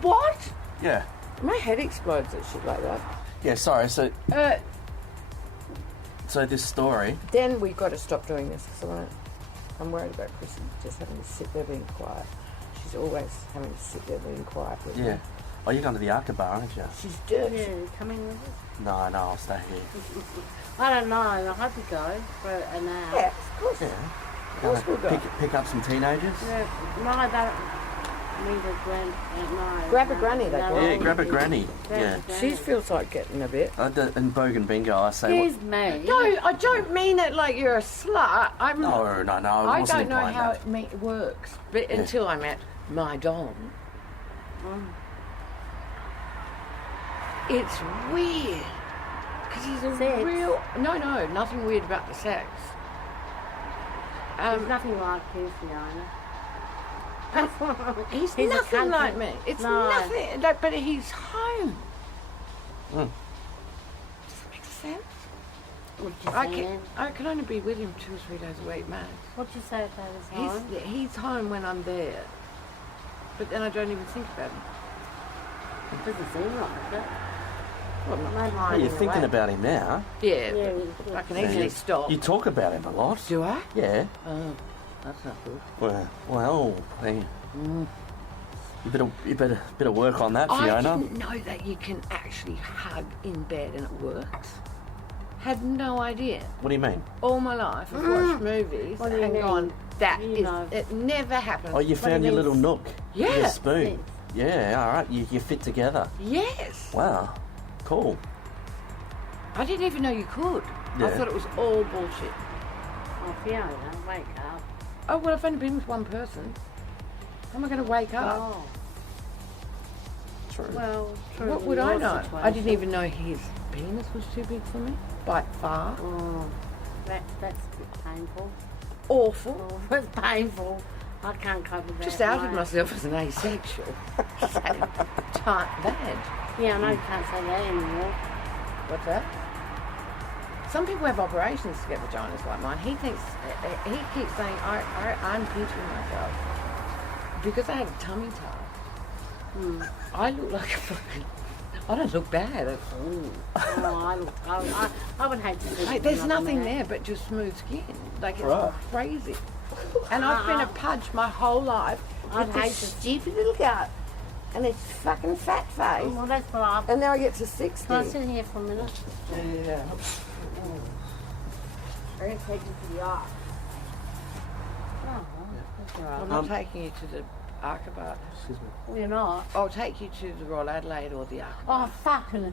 What? Yeah. My head explodes at shit like that. Yeah, sorry, so this story... Then we've got to stop doing this because I'm worried about Chrissie just having to sit there being quiet. She's always having to sit there being quiet with me. Oh, you're going to the Arca bar, aren't you? She's dirty. Yeah, come in with us. No, I'll stay here. I don't know. I hope you go for an hour. Yeah, of course. Yeah. Of course we'll go. Pick up some teenagers? Yeah, no, I don't. Grab a granny, they call Yeah, it. grab a granny. Yeah. She feels like getting a bit. In Bogan Bingo, I say... Excuse me. No, I don't mean it like you're a slut. No, I wasn't don't know implying how that. it works, but until I met my Dom. It's weird. Because he's a Sex. real... No, nothing weird about the sex. There's nothing like here, Fiona. He's He's a nothing like country- me. It's No. nothing. Like, but he's home. Mm. Does that make sense? What you I can only be with him 2 or 3 days a week, max. What you say about his home? He's home when I'm there. But then I don't even think about him. It doesn't seem like it. Well, I'm not Maybe. hiding You're thinking away. about him now. Yeah, Yeah, but I can Yeah. easily stop. You talk about him a lot. Do I? Yeah. Oh, that's not good. Well, hey. You better work on that, I Fiona. didn't know that you can actually hug in bed and it works. Had no idea. What do you mean? All my life I've watched movies What do you and mean? gone, that You is, know. it never happened. Oh, you found your little nook. Yeah. Your spoon. Yeah, all right. You fit together. Yes. Wow. Cool. I didn't even know you could. I Yeah. thought it was all bullshit. Oh, Fiona, wake up. Oh, well, I've only been with one person. How am I going to wake up? Oh, True. well, true. What in would I your know? I situation. didn't even know his penis was too big for me. By far. Oh, that's a bit painful. Awful. Oh, it's painful. I can't cope with that. Just outed no. myself as an asexual. Just had a tight bad. Yeah, I know you can't say that anymore. What's that? Some people have operations to get vaginas like mine. He thinks, he keeps saying, I'm pinching myself. Because I had a tummy tuck. I look like a fucking, I don't look bad at all. Oh, I would hate to see Like, there's another nothing man. there but just smooth skin. Like, it's Right. crazy. And I've been a pudge my whole life I'd with hate this to- stupid little gut and this fucking fat face. Well, that's what I've... And now I get to 60. Can I sit here for a minute? Yeah. I'm going to take you to the ark. Oh, that's all right. I'm not taking you to the Archibald. Excuse me. Well, you're not. I'll take you to the Royal Adelaide or the Archibald. Oh, fucking...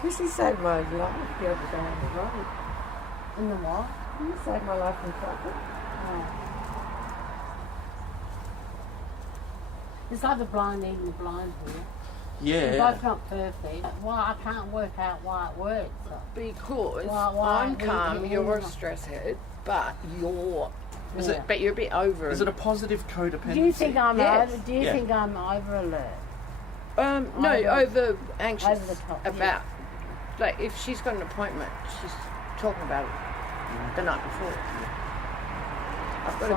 Chrissie saved my life the other day on the road. In the what? You saved my life in Falkland. It's like the blind eating the blind here. We're Yeah. both not perfect. Why I can't work out why it works. Because Why I'm calm, you're a not? stress head, but you're... Yeah. But you're a bit over Is it a positive codependency? Do you think I'm Yes. over? Do you Yeah. think I'm over alert? No, Over- over anxious over the top, yeah. about... Like, if she's got an appointment, she's talking about it the night before. I've got So. to...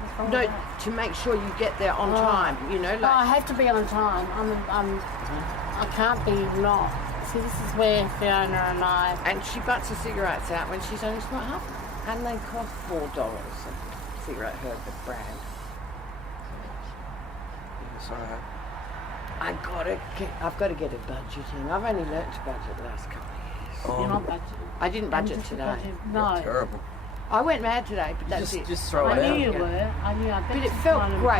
what's wrong No, with that? to make sure you get there on Oh. time, you know, No, I like... have to be on time. I can't be not. See, this is where Fiona and I. And she butts her cigarettes out when she's only smoked half. And they cost $4 a cigarette, her the brand. It's all right. I've got to get a budgeting. I've only learnt to budget the last couple of years. You're not budgeting. I didn't budget Just today. budget- No. Terrible. I went mad today, but that's it. Just throw it I out. knew you were. I knew. I bet But it you felt trying to great.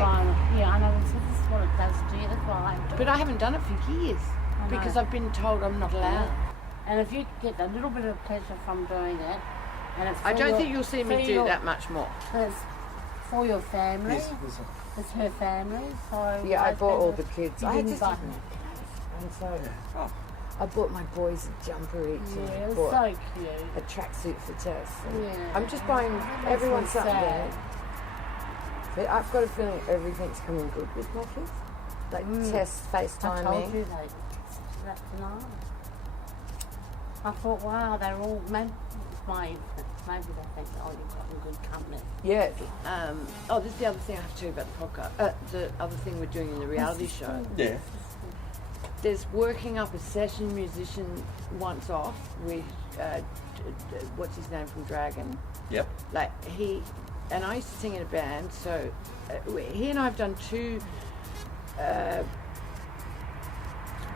Yeah, I know. This is what it does to you. That's why I do But it. I haven't done it for years I know. because I've been told I'm not allowed. And if you get a little bit of pleasure from doing it, and it's I for don't your- think you'll see me for do your- that much more. It's for your family. Yes, It's her family. So Yeah, I those bought all people- the kids. You I didn't just buy and so I bought my boys a jumper each Yeah, and it was bought so cute. a tracksuit for Tess. And Yeah. I'm just buying Makes everyone me something. sad. But I've got a feeling everything's coming good with my kids. Like Tess I FaceTime told me. you that tonight. I thought, wow, they're all maybe it's my infants. Maybe they think, oh, you've got a good company. Yeah. Oh, this is the other thing I have to tell you about the podcast. The other thing we're doing in the reality show. Yeah. There's working up a session musician once off with what's his name from Dragon. Yep. Like he and I used to sing in a band, so he and I have done 2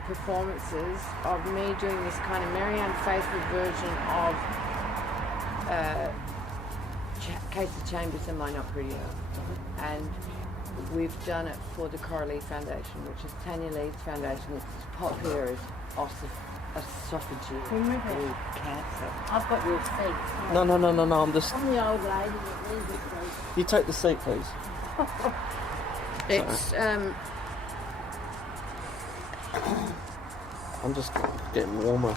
performances of me doing this kind of Marianne Faithfull version of Casey Chambers and My Not Pretty Earth. And we've done it for the Coralie Foundation, which is Tanya Lee's foundation. It's as popular as esophageal Remove it. cancer. I've got your seat. No. I'm just. I'm the old lady that needs it, please. You take the seat, please. It's I'm just getting warmer.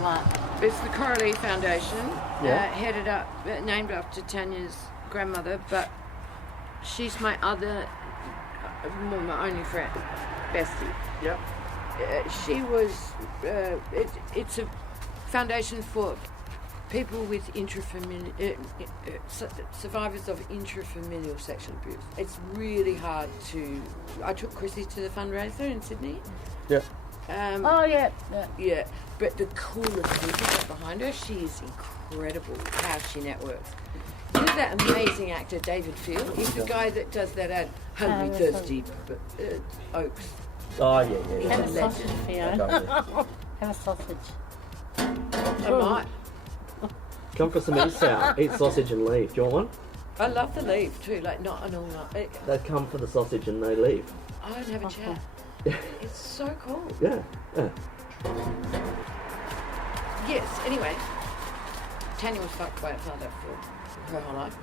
Like, It's the Coralie Foundation, Yeah. headed up, named after Tanya's grandmother, but she's my other, my only friend, Bestie. Yep. She was, it's a foundation for people with survivors of intrafamilial sexual abuse. It's really hard to, I took Chrissie to the fundraiser in Sydney. Yep. oh, yeah. Yeah, but the coolest people got behind her, she is incredible how she networks. You know that amazing actor David Field? He's the guy that does that ad, Hungry, Thirsty, Oaks. Oh, yeah. Have a He's a sausage, legend. Fiona. Have a sausage. I might. Come for some east out. Eat sausage and leave. Do you want one? I love the leaf too, like not an all night. They come for the sausage and they leave. I don't have a chat. It's so cool. Yeah. Yes, anyway, Tanya was fucked by her father for her whole life.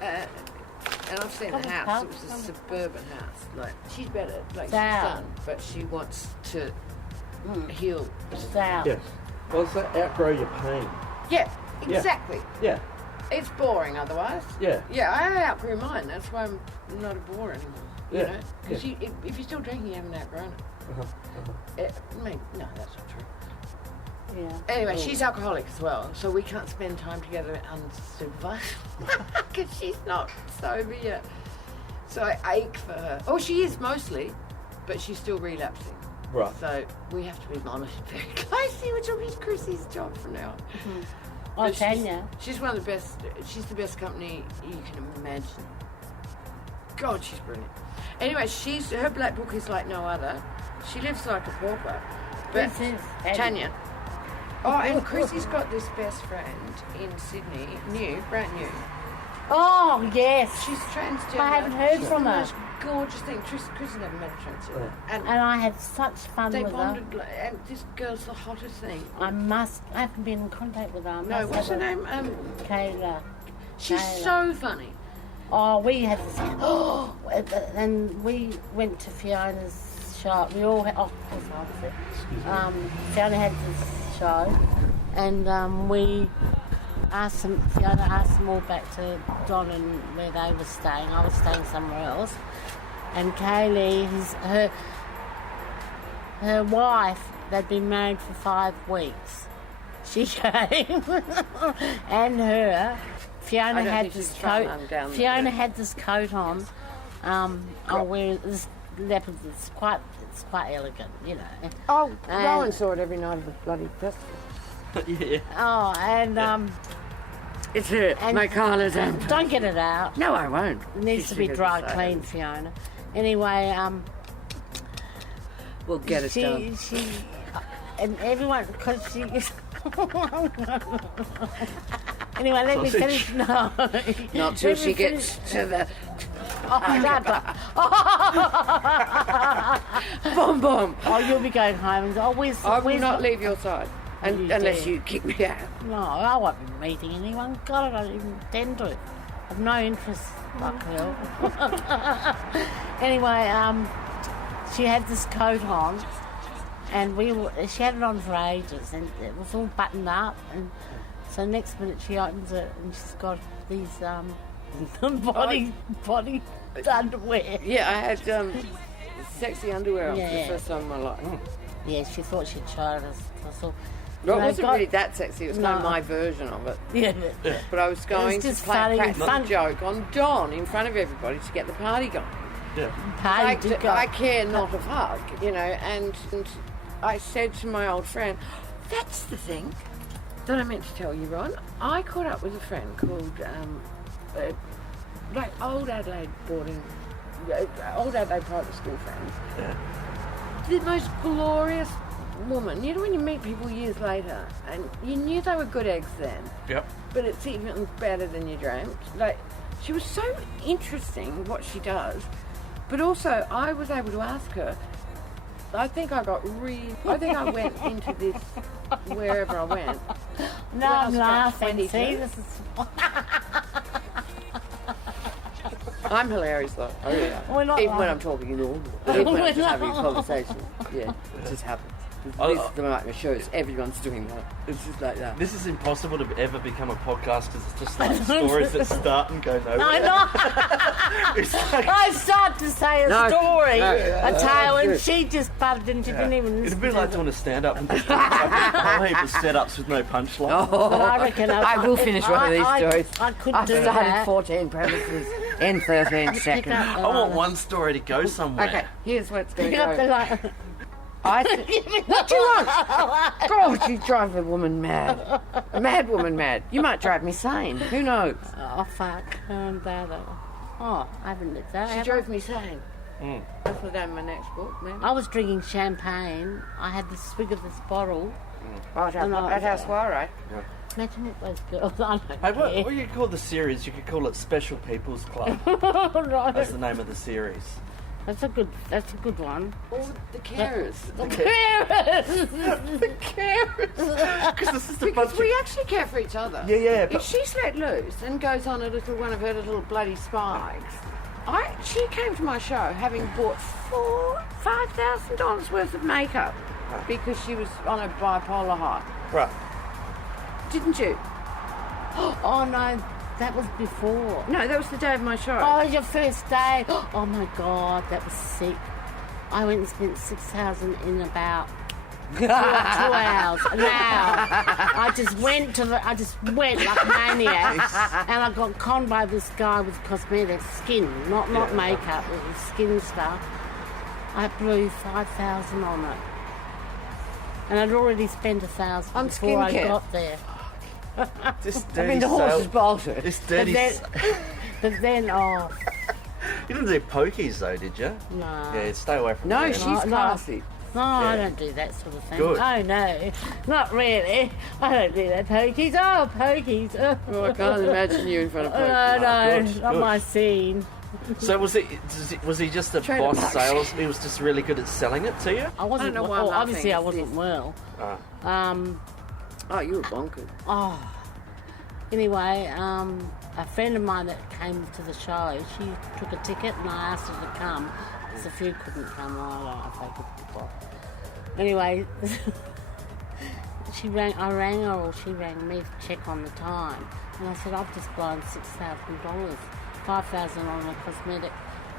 And I've seen the house. It was a suburban house. Like, she's better. Like, she's done. But she wants to heal. Down. Yeah. Well, so outgrow your pain. Yeah, exactly. Yeah. It's boring otherwise. Yeah. Yeah, I outgrew mine. That's why I'm not a bore anymore. You Yeah, know? Because if you're still drinking, you haven't outgrown it. No, that's not true. Yeah. Anyway, she's alcoholic as well, so we can't spend time together unsupervised because she's not sober yet. So I ache for her. Oh, she is mostly, but she's still relapsing. Right. So we have to be monitored very closely, which will be Chrissy's job from now on. Oh, But Tanya. she's one of the best. She's the best company you can imagine. God, she's brilliant. Anyway, her black book is like no other. She lives like a pauper. But This is Tanya. Oh, and Chrissy's got this best friend in Sydney, brand new. Oh, yes. She's transgender. I haven't heard She's from the her. most gorgeous thing. Chrissy never met a transgender. And I had such fun They with her. bonded, and this girl's the hottest thing. I haven't been in contact with her. I No, must what's her have name? Kayla. She's Kayla. so funny. Oh, we had this. And we went to Fiona's show. We all had. Oh, of course, obviously. Fiona had this show, and we asked them. Fiona asked them all back to Don and where they were staying. I was staying somewhere else, and Kaylee, her wife, they'd been married for 5 weeks. She came, and her. Fiona I don't had think this she's trying coat. to down Fiona there. had this coat on. I'll wear this leopard. It's quite elegant, you know. Oh, And- Rowan saw it every night of the bloody festival. Yeah. Oh, and It's her. And- My Carla's don't get it out. No, I won't. It needs She's to be figured dry this out. cleaned, Fiona. Anyway, We'll get it done. she, and everyone, because she. Anyway, let me Sausage. finish. No, Not till Let she me gets to the boom boom. Oh, you'll be going home and oh, where's I will where's not the- leave your side You unless do. you kick me out. No, I won't be meeting anyone. God, I don't even intend to. I've no interest. Fuck hell. Anyway, she had this coat on, and she had it on for ages, and it was all buttoned up, and so next minute she opens it, and she's got these body underwear. Yeah, I had sexy underwear on for Yeah. the first time in my life. Yeah, she thought she'd try it. So, No, it and I wasn't got- really that sexy. It was kind of No. my version of it. Yeah. But I was going to just play funny a and practical fun. joke on Don in front of everybody to get the party going. Yeah. Party did go. I care not a fuck, you know, and I said to my old friend, that's the thing that I meant to tell you, Ron. I caught up with a friend called, like old Adelaide private school friends. Yeah. The most glorious woman. You know when you meet people years later and you knew they were good eggs then, Yep. but it's even better than you dreamt. Like, she was so interesting what she does, but also I was able to ask her. I think I went into this wherever I went. No, When I I'm was about laughing. 22. See, this is. I'm hilarious though. We're not Even when laughing. I'm talking normal. Even when I'm just having a not. conversation. Yeah, it just happens. This is the shows. Everyone's doing that. It's just like that. This is impossible to ever become a podcast because it's just like stories that start and go nowhere. I know. It's like, I start to say a story, a tale, and good. she just butted and she didn't even it'd listen be to like it. doing a stand-up and just like a whole heap of setups with no punchline. But I reckon I will finish one of these stories. I could I've do started that. 14 premises in 13 Pick seconds. up I want one story to go somewhere. Okay, here's what's going Pick to up the go. line. What do you want? God, you drive a woman mad. A mad woman mad. You might drive me sane. Who knows? Oh, fuck. About it. Oh, I haven't looked that. She have drove me sane. That's the name of my next book, man. I was drinking champagne. I had this swig of this bottle. Right, at our soiree. Imagine what those girls. I don't Hey, what care. do you call the series? You could call it Special People's Club. Right. That's the name of the series. That's a good one. All the carers. Because this is the Because bunch we actually care for each other. Yeah. If she's let loose and goes on a little one of her little bloody spikes, she came to my show having bought $5,000 worth of makeup because she was on a bipolar high. Right. Didn't you? Oh no, that was before. No, that was the day of my show. Oh, your first day. Oh my god, that was sick. I went and spent $6,000 in about 2 hours, an hour. I just went like a maniac, and I got conned by this guy with cosmetics, skin, not makeup, it was skin stuff. I blew $5,000 on it, and I'd already spent $1,000 On before I skincare? got there. This I dirty mean, the horse sale- is bolted. This But dirty. then, oh You didn't do pokies though, did you? no. Yeah, stay away from No, that. she's No. classy. No, I don't do that sort of thing. Good. Oh, no, not really. I don't do that. Pokies. Oh, pokies. Oh, I can't imagine you in front of No, her. no, good, not good. my scene. So was he just a Trailer boss park. sales? He was just really good at selling it to you? I wasn't. know why I'm well, obviously, I laughing. wasn't well. Ah. Oh, you were bonkers. Oh. Anyway, a friend of mine that came to the show, she took a ticket and I asked her to come. Because a few couldn't come. I don't know if they could. Anyway, I rang her or she rang me to check on the time. And I said, I've just blown $6,000, $5,000 on a cosmetic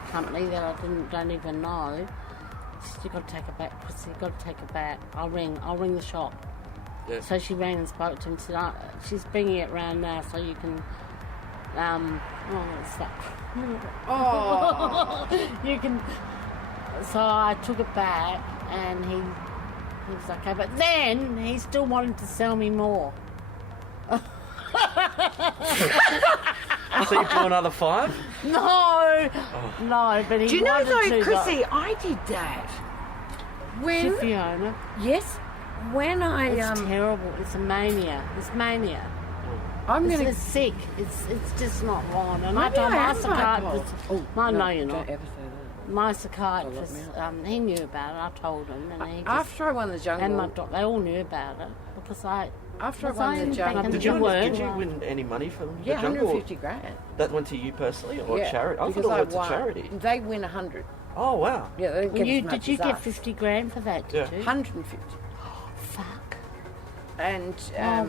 company that I don't even know. She said, you've got to take it back, Chrissie, you've got to take it back. I'll ring the shop. Yeah. So she rang and spoke to him and said, she's bringing it round now so you can, you can, so I took it back and he was okay, but then he still wanted to sell me more. So you blew another 5? No, but he Do you know wanted though, to, Chrissy, I did that. When Fiona, yes, when I it's terrible. It's a mania. It's mania. I'm It's, gonna. it's sick. It's just not right. And I Maybe told I my am psychiatrist. bipolar. Oh, no, you're not. Don't ever say that. My psychiatrist, he knew about it. I told him, and he just, After I won the jungle, and my they all knew about it because after I because won the didn't jungle, think Did you you weren't. win any money from the yeah, jungle? 150 grand. That went to you personally or Yeah, charity? I thought it because went to won. charity. They win 100. Oh wow. Yeah, they don't get as much Did you as get us. 50 grand for that? Did Yeah. you? 150. Fuck. And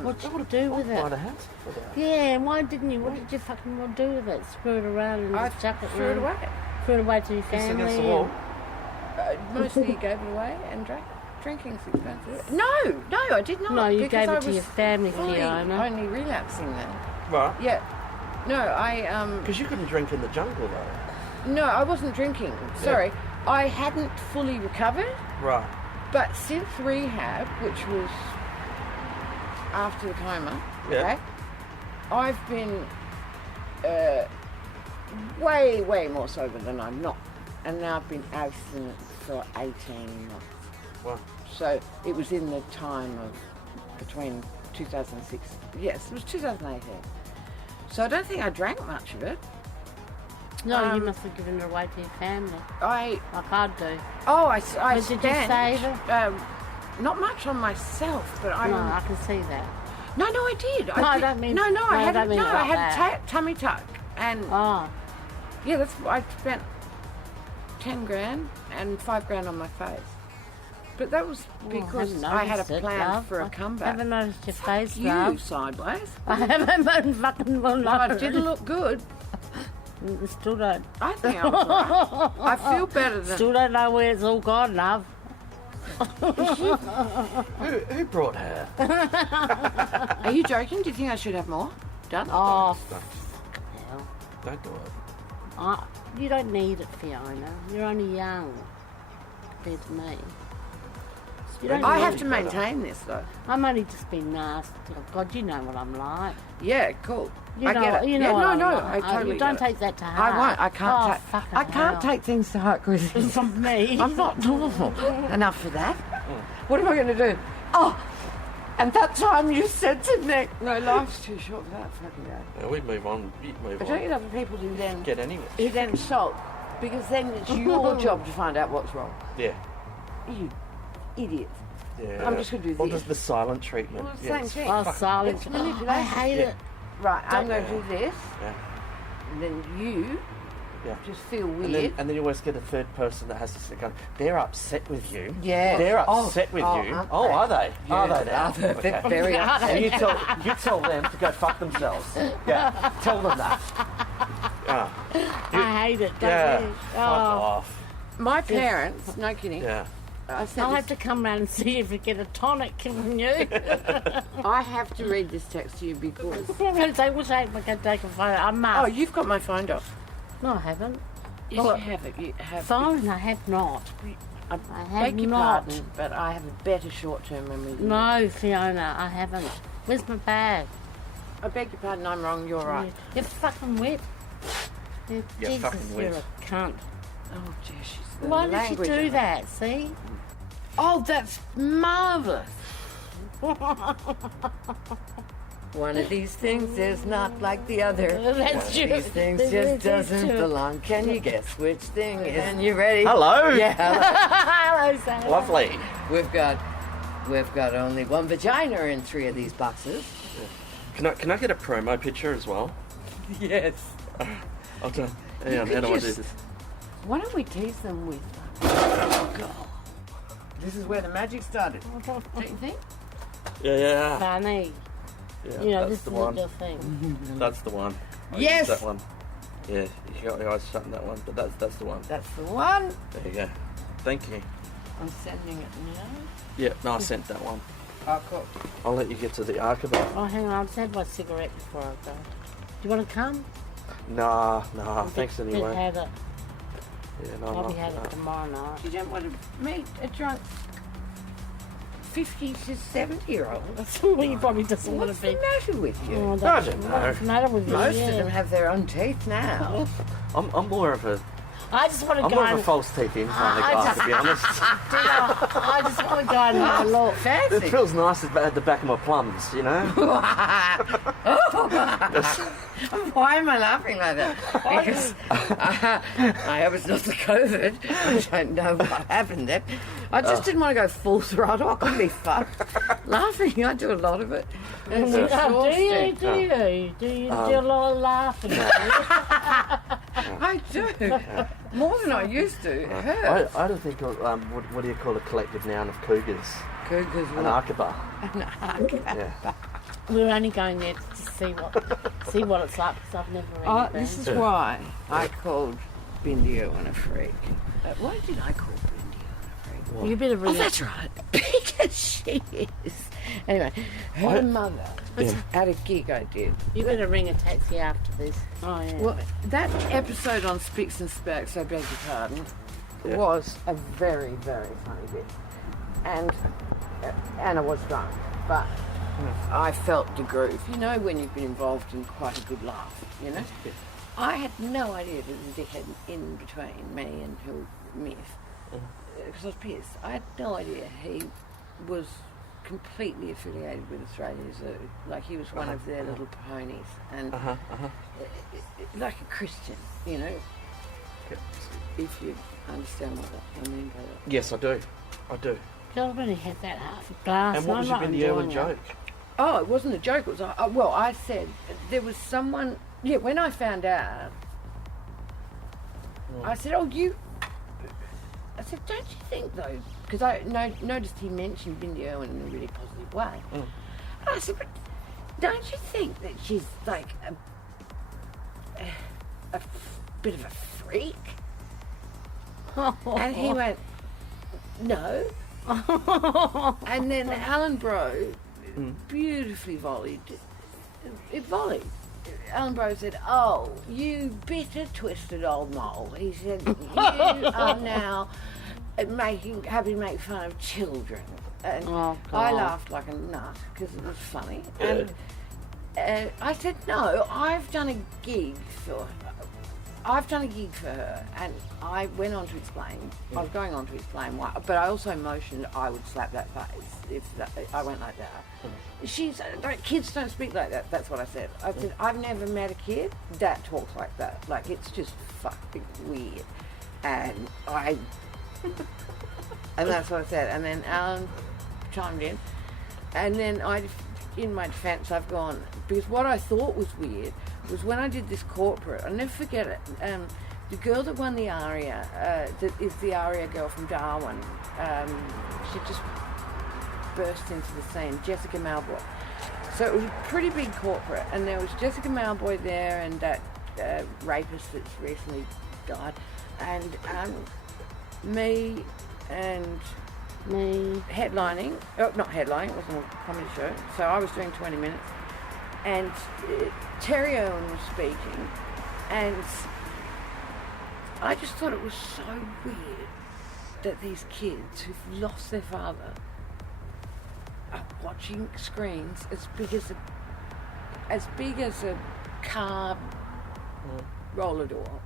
What did you do with Buy it? the house for that. Yeah, and why didn't you? What did you fucking want to do with it? Screw it around and I just chuck it threw it around? away. Threw it away to your It's family. against the wall. Mostly gave it away and drank. Drinking's expensive. No, I did not. No, you because gave I it to was your family, fully Fiona. only relapsing then. Right. Yeah. No, I Because you couldn't drink in the jungle though. no, I wasn't drinking. Sorry, I hadn't fully recovered. Right. But since rehab, which was after the coma, Yeah. okay, I've been way more sober than I'm not, and now I've been abstinent for 18 months. Wow. So it was in the time of between 2006. Yes, it was 2018. So I don't think I drank much of it. No, you must have given it away to your family, like I do. I But did you spent, save it? not much on myself, but I No, I can see that. No, I did. No, I don't mean- No, no, I I had don't mean I like had that. tummy tuck, and Oh, yeah, that's I spent 10 grand and 5 grand on my face. But that was because I had a plan for a comeback. I haven't noticed your face, You love. sideways. I haven't been fucking well, No, I didn't look good. Still don't. I think I was right. I feel better than... Still don't know where it's all gone, love. Who brought her? Are you joking? Do you think I should have more done? Oh, hell. Don't do it. You don't need it, Fiona. You're only young compared to me. You don't I need have it. to maintain this, though. I'm only just being nasty. Oh, God, you know what I'm like. Yeah, cool. You I know, get it. You know yeah, what no, I'm no, like. I totally Don't get it. take that to heart. I won't. I can't. Oh, I can't hell. take things to heart, Chrissie. From me. I'm not normal enough for that. What am I going to do? Oh, and that time you said to Nick, no, life's too short for that fucking guy. Yeah, we move on. You move But on. don't you love the people who then Get anywhere. sulk? Because then it's your job to find out what's wrong. Yeah. You idiot. Yeah. I'm just going to do Or this. just the silent treatment. Well, it's the Yeah, same it's thing. Oh, fucking- silence. It's manipulation. I hate Yeah. it. Right, I'm going to do this, Yeah. and then you Yeah. just feel And weird. then you always get a third person that has to sit going, they're upset with you. Yeah. They're Oh, upset with oh, you. aren't Oh, they? are they? Are they now? Are they? They're Okay. very upset. And you tell them to go fuck themselves. Yeah. Tell them that. Yeah. I hate it. Don't Yeah. you? Fuck Oh, off. My parents, no kidding, Yeah. I said I'll this, have to come round and see if we get a tonic from you. I have to read this text to you because... I'm going to say, wish I could take a photo. I must. Oh, you've got my phone off. No, I haven't. Yes, you have it. You have Phone, I have not. I I have beg your not. pardon, but I have a better short-term memory than you. No, Fiona, I haven't. Where's my bag? I beg your pardon, I'm wrong, you're right. You're fucking wet. You're Jesus, fucking you're wet. a cunt. Oh, dear, she's the Why did you language do of it. that, see? Oh, that's marvellous. One of these things is not like the other. That's true. These things That's just doesn't true. belong. Can you guess which thing is? And you ready? Hello. Yeah. Hello, Sam. Lovely. We've got only one vagina in 3 of these boxes. Can I get a promo picture as well? Yes. I'll do. You Hang on, could how do I do just- this? Why don't we tease them with? Oh, God. This is where the magic started. Don't you think? Yeah. Funny. Yeah, You know, that's this the is one. your thing. That's the one. I'll Yes! use that one. Yeah, you got your eyes shut on that one, but that's the one. That's the one. There you go. Thank you. I'm sending it now. Yeah, no, I sent that one. Oh, cool. I'll let you get to the Archibald. Oh, hang on, I'll just have my cigarette before I go. Do you want to come? Nah, thanks We've anyway. had it. Yeah, no, I'll no, be having no. it tomorrow night. You don't want to meet a drunk 50 to 70-year-old. Somebody probably doesn't want What's to be. the matter with you? Oh, I that's- don't know. What's the matter with you? Most Yeah. of them have their own teeth now. I'm more of a I just want to I'm go more of a and. false teeth in kind of I guy, just- to be honest. I just want to go and have a look. It Fancy. feels nice at the back of my plums, you know. Why am I laughing like that? Because I hope it's not the COVID. I don't know what happened there. I just didn't want to go full throttle. I couldn't be fucked. Laughing, I do a lot of it. And it's Do you? exhausting. Do you do a lot of laughing? I do. More than I used to. It hurts. I don't think what do you call a collective noun of cougars? Cougars An Archibald. Yeah. We're only going there to see what it's like because I've never really been. This is why I called Bindio and a freak. Why did I call Bindio and a freak? You better Oh, really. that's right. Because she is. Anyway, her mother at a gig I did. You better ring a taxi after this. Oh yeah. Well, that episode on Spicks and Specks, I beg your pardon, was a very, very funny bit. And I was drunk, but I felt the groove. You know when you've been involved in quite a good laugh, you know? I had no idea there was a dickhead in between me and Myth. Because I was pissed. I had no idea he was completely affiliated with Australia Zoo. Like he was one of their little ponies. And like a Christian, you know? If you understand what I mean by that. Yes, I do. I've only had that half a glass. And what was your I'm not Bindio enjoying joke? Oh, it wasn't a joke. It was I said there was someone. Yeah, when I found out, I said, "Oh, you." I said, don't you think though, because I noticed he mentioned Bindi Irwin in a really positive way. And I said, but don't you think that she's like a bit of a freak? And he went, no. And then Alan Bro beautifully volleyed. It volleyed. Alan Bro said, oh, you bitter, twisted old mole. He said, you are now happy to make fun of children. And I laughed like a nut because it was funny. Yeah. And I said, no, I've done a gig for her, and I went on to explain. I was going on to explain why, but I also motioned I would slap that face if I went like that. She's kids don't speak like that. That's what I said. I said I've never met a kid that talks like that. Like it's just fucking weird, and that's what I said. And then Alan chimed in, and then in my defence, I've gone, because what I thought was weird was when I did this corporate, I'll never forget it, the girl that won the ARIA, that is the ARIA girl from Darwin, she just burst into the scene, Jessica Malboy. So it was a pretty big corporate, and there was Jessica Malboy there and that rapist that's recently died, and me headlining, not headlining, it wasn't a comedy show, so I was doing 20 minutes, and Terry Owen was speaking, and I just thought it was so weird that these kids who've lost their father are watching screens as big as a car roller door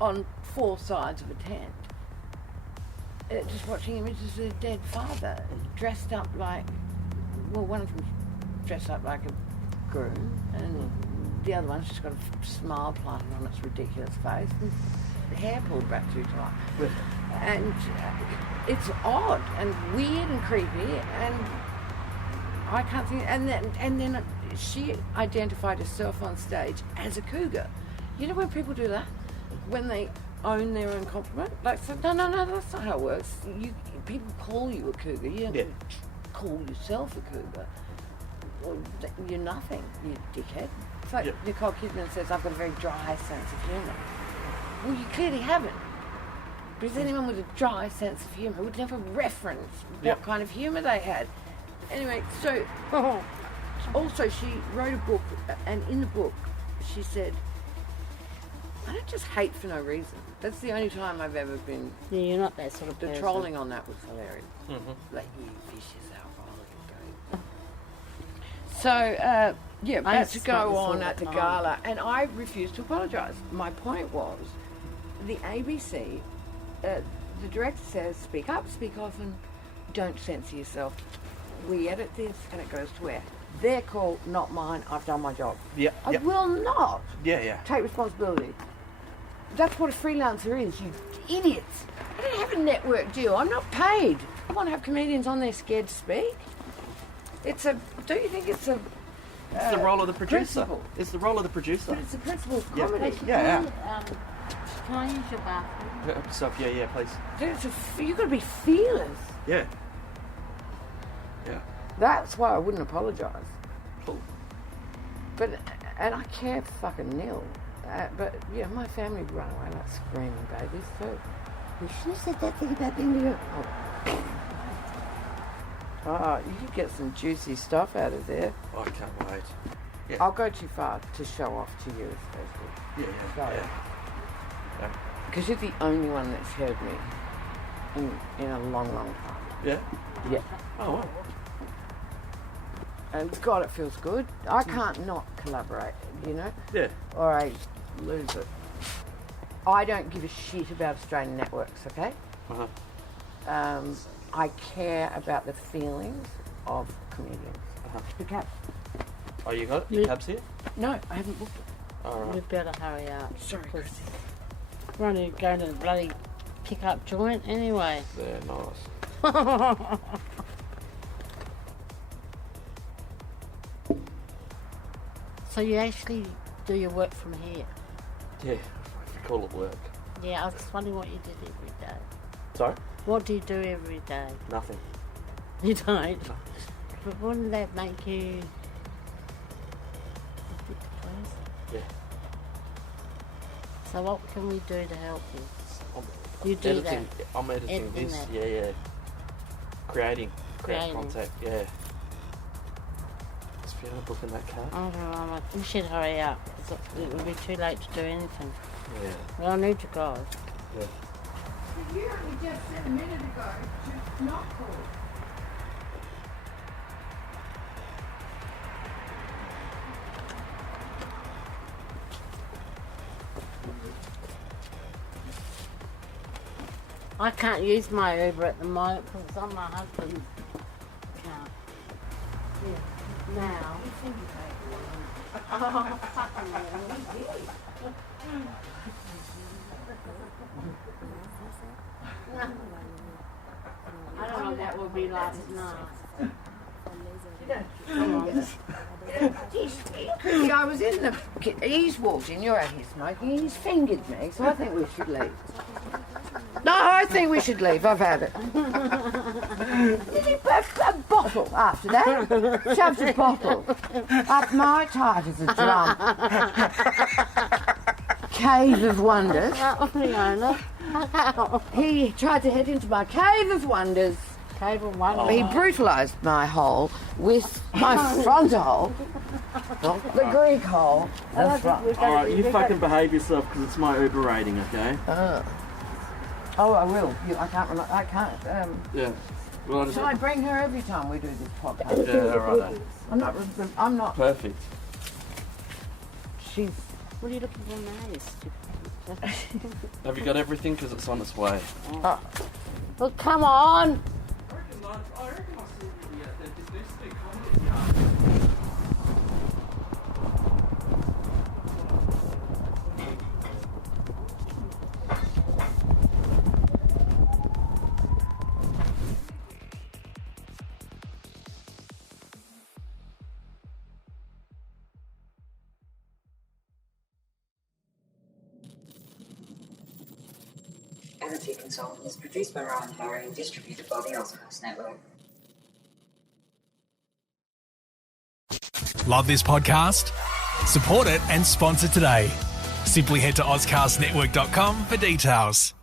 on 4 sides of a tent. Just watching images of their dead father dressed up like, well, one of them's dressed up like a groom, and the other one's just got a smile planted on its ridiculous face, and the hair pulled back too tight. And it's odd and weird and creepy, and I can't think. And then she identified herself on stage as a cougar. You know when people do that, when they own their own compliment? Like, so, no, that's not how it works. People call you a cougar. You don't call yourself a cougar. Well, you're nothing, you dickhead. It's like Nicole Kidman says, I've got a very dry sense of humour. Well, you clearly haven't. Because anyone with a dry sense of humour would never reference what kind of humour they had. Anyway, so also she wrote a book, and in the book she said, I don't just hate for no reason. That's the only time I've ever been. Yeah, you're not that sort of The person. trolling on that was hilarious. Like, you vicious alcoholic. So, I that's to go smoke this on all at the the time. gala, and I refused to apologise. My point was, the ABC, the director says, speak up, speak often, don't censor yourself. We edit this, and it goes to air. Their call, not mine. I've done my job. I will not take responsibility. That's what a freelancer is, you idiots. I don't have a network deal. I'm not paid. I want to have comedians on there scared to speak. Don't you think it's a It's the role of the producer. principle? It's the role of the producer. But it's a principle of comedy. Yeah. Can I use your bathroom? So, please. You've got to be feelers. Yeah. That's why I wouldn't apologise. Cool. And I care fucking nil. But yeah, my family would run away like screaming babies. So You should have said that thing about India. you could get some juicy stuff out of there. I can't wait. Yeah. I'll go too far to show off to you, especially. Yeah. Because you're the only one that's heard me in a long, long time. Yeah? Yeah. Oh, wow. And God, it feels good. I can't not collaborate, you know? Yeah. Or I lose it. I don't give a shit about Australian networks, okay? I care about the feelings of comedians. The cab. Oh, you got it? Your cab's here? No, I haven't booked it. All right. You better hurry up. Sorry, Chrissy. We're only going to the bloody pick-up joint anyway. Yeah, nice. So you actually do your work from here? Yeah, if you call it work. Yeah, I was just wondering what you did every day. Sorry? What do you do every day? Nothing. You don't? But wouldn't that make you a bit depressed? Yeah. So what can we do to help you? I'm You do editing, that? I'm editing Editing this. that. Yeah. Creating Creating. contact. Yeah. Is Fiona booking that car? I don't know, we should hurry up. 'Cause it will be too late to do anything. Yeah. Well, I need to go. Yeah. You only just said a minute ago to not call. I can't use my Uber at the moment because it's on my husband's account. Yeah. Now. Oh, fucking I don't know what that would be like now. Chrissie, I was in the he's walked in, you're out here smoking, he's fingered me, so I think we should leave. No, I think we should leave, I've had it. A bottle after that. Shoved a bottle up my tight as a drum. Cave of Wonders. Oh, Fiona. He tried to head into my Cave of Wonders. Cave of Wonders. He brutalised my hole with my front hole. Not the Greek hole. The front. Alright, you fucking behave yourself because it's my Uber rating, okay? Oh, I will. I can't remember. I can't. Yeah. Well, I just... Shall I bring her every time we do this podcast? Yeah, alright. I'm not. Perfect. She's. What are you looking for now? Have you got everything? Because it's on its way. Well, come on. Energy Consultant is produced by Ryan Harry and distributed by the Ozcast Network. Love this podcast? Support it and sponsor today. Simply head to ozcastnetwork.com for details.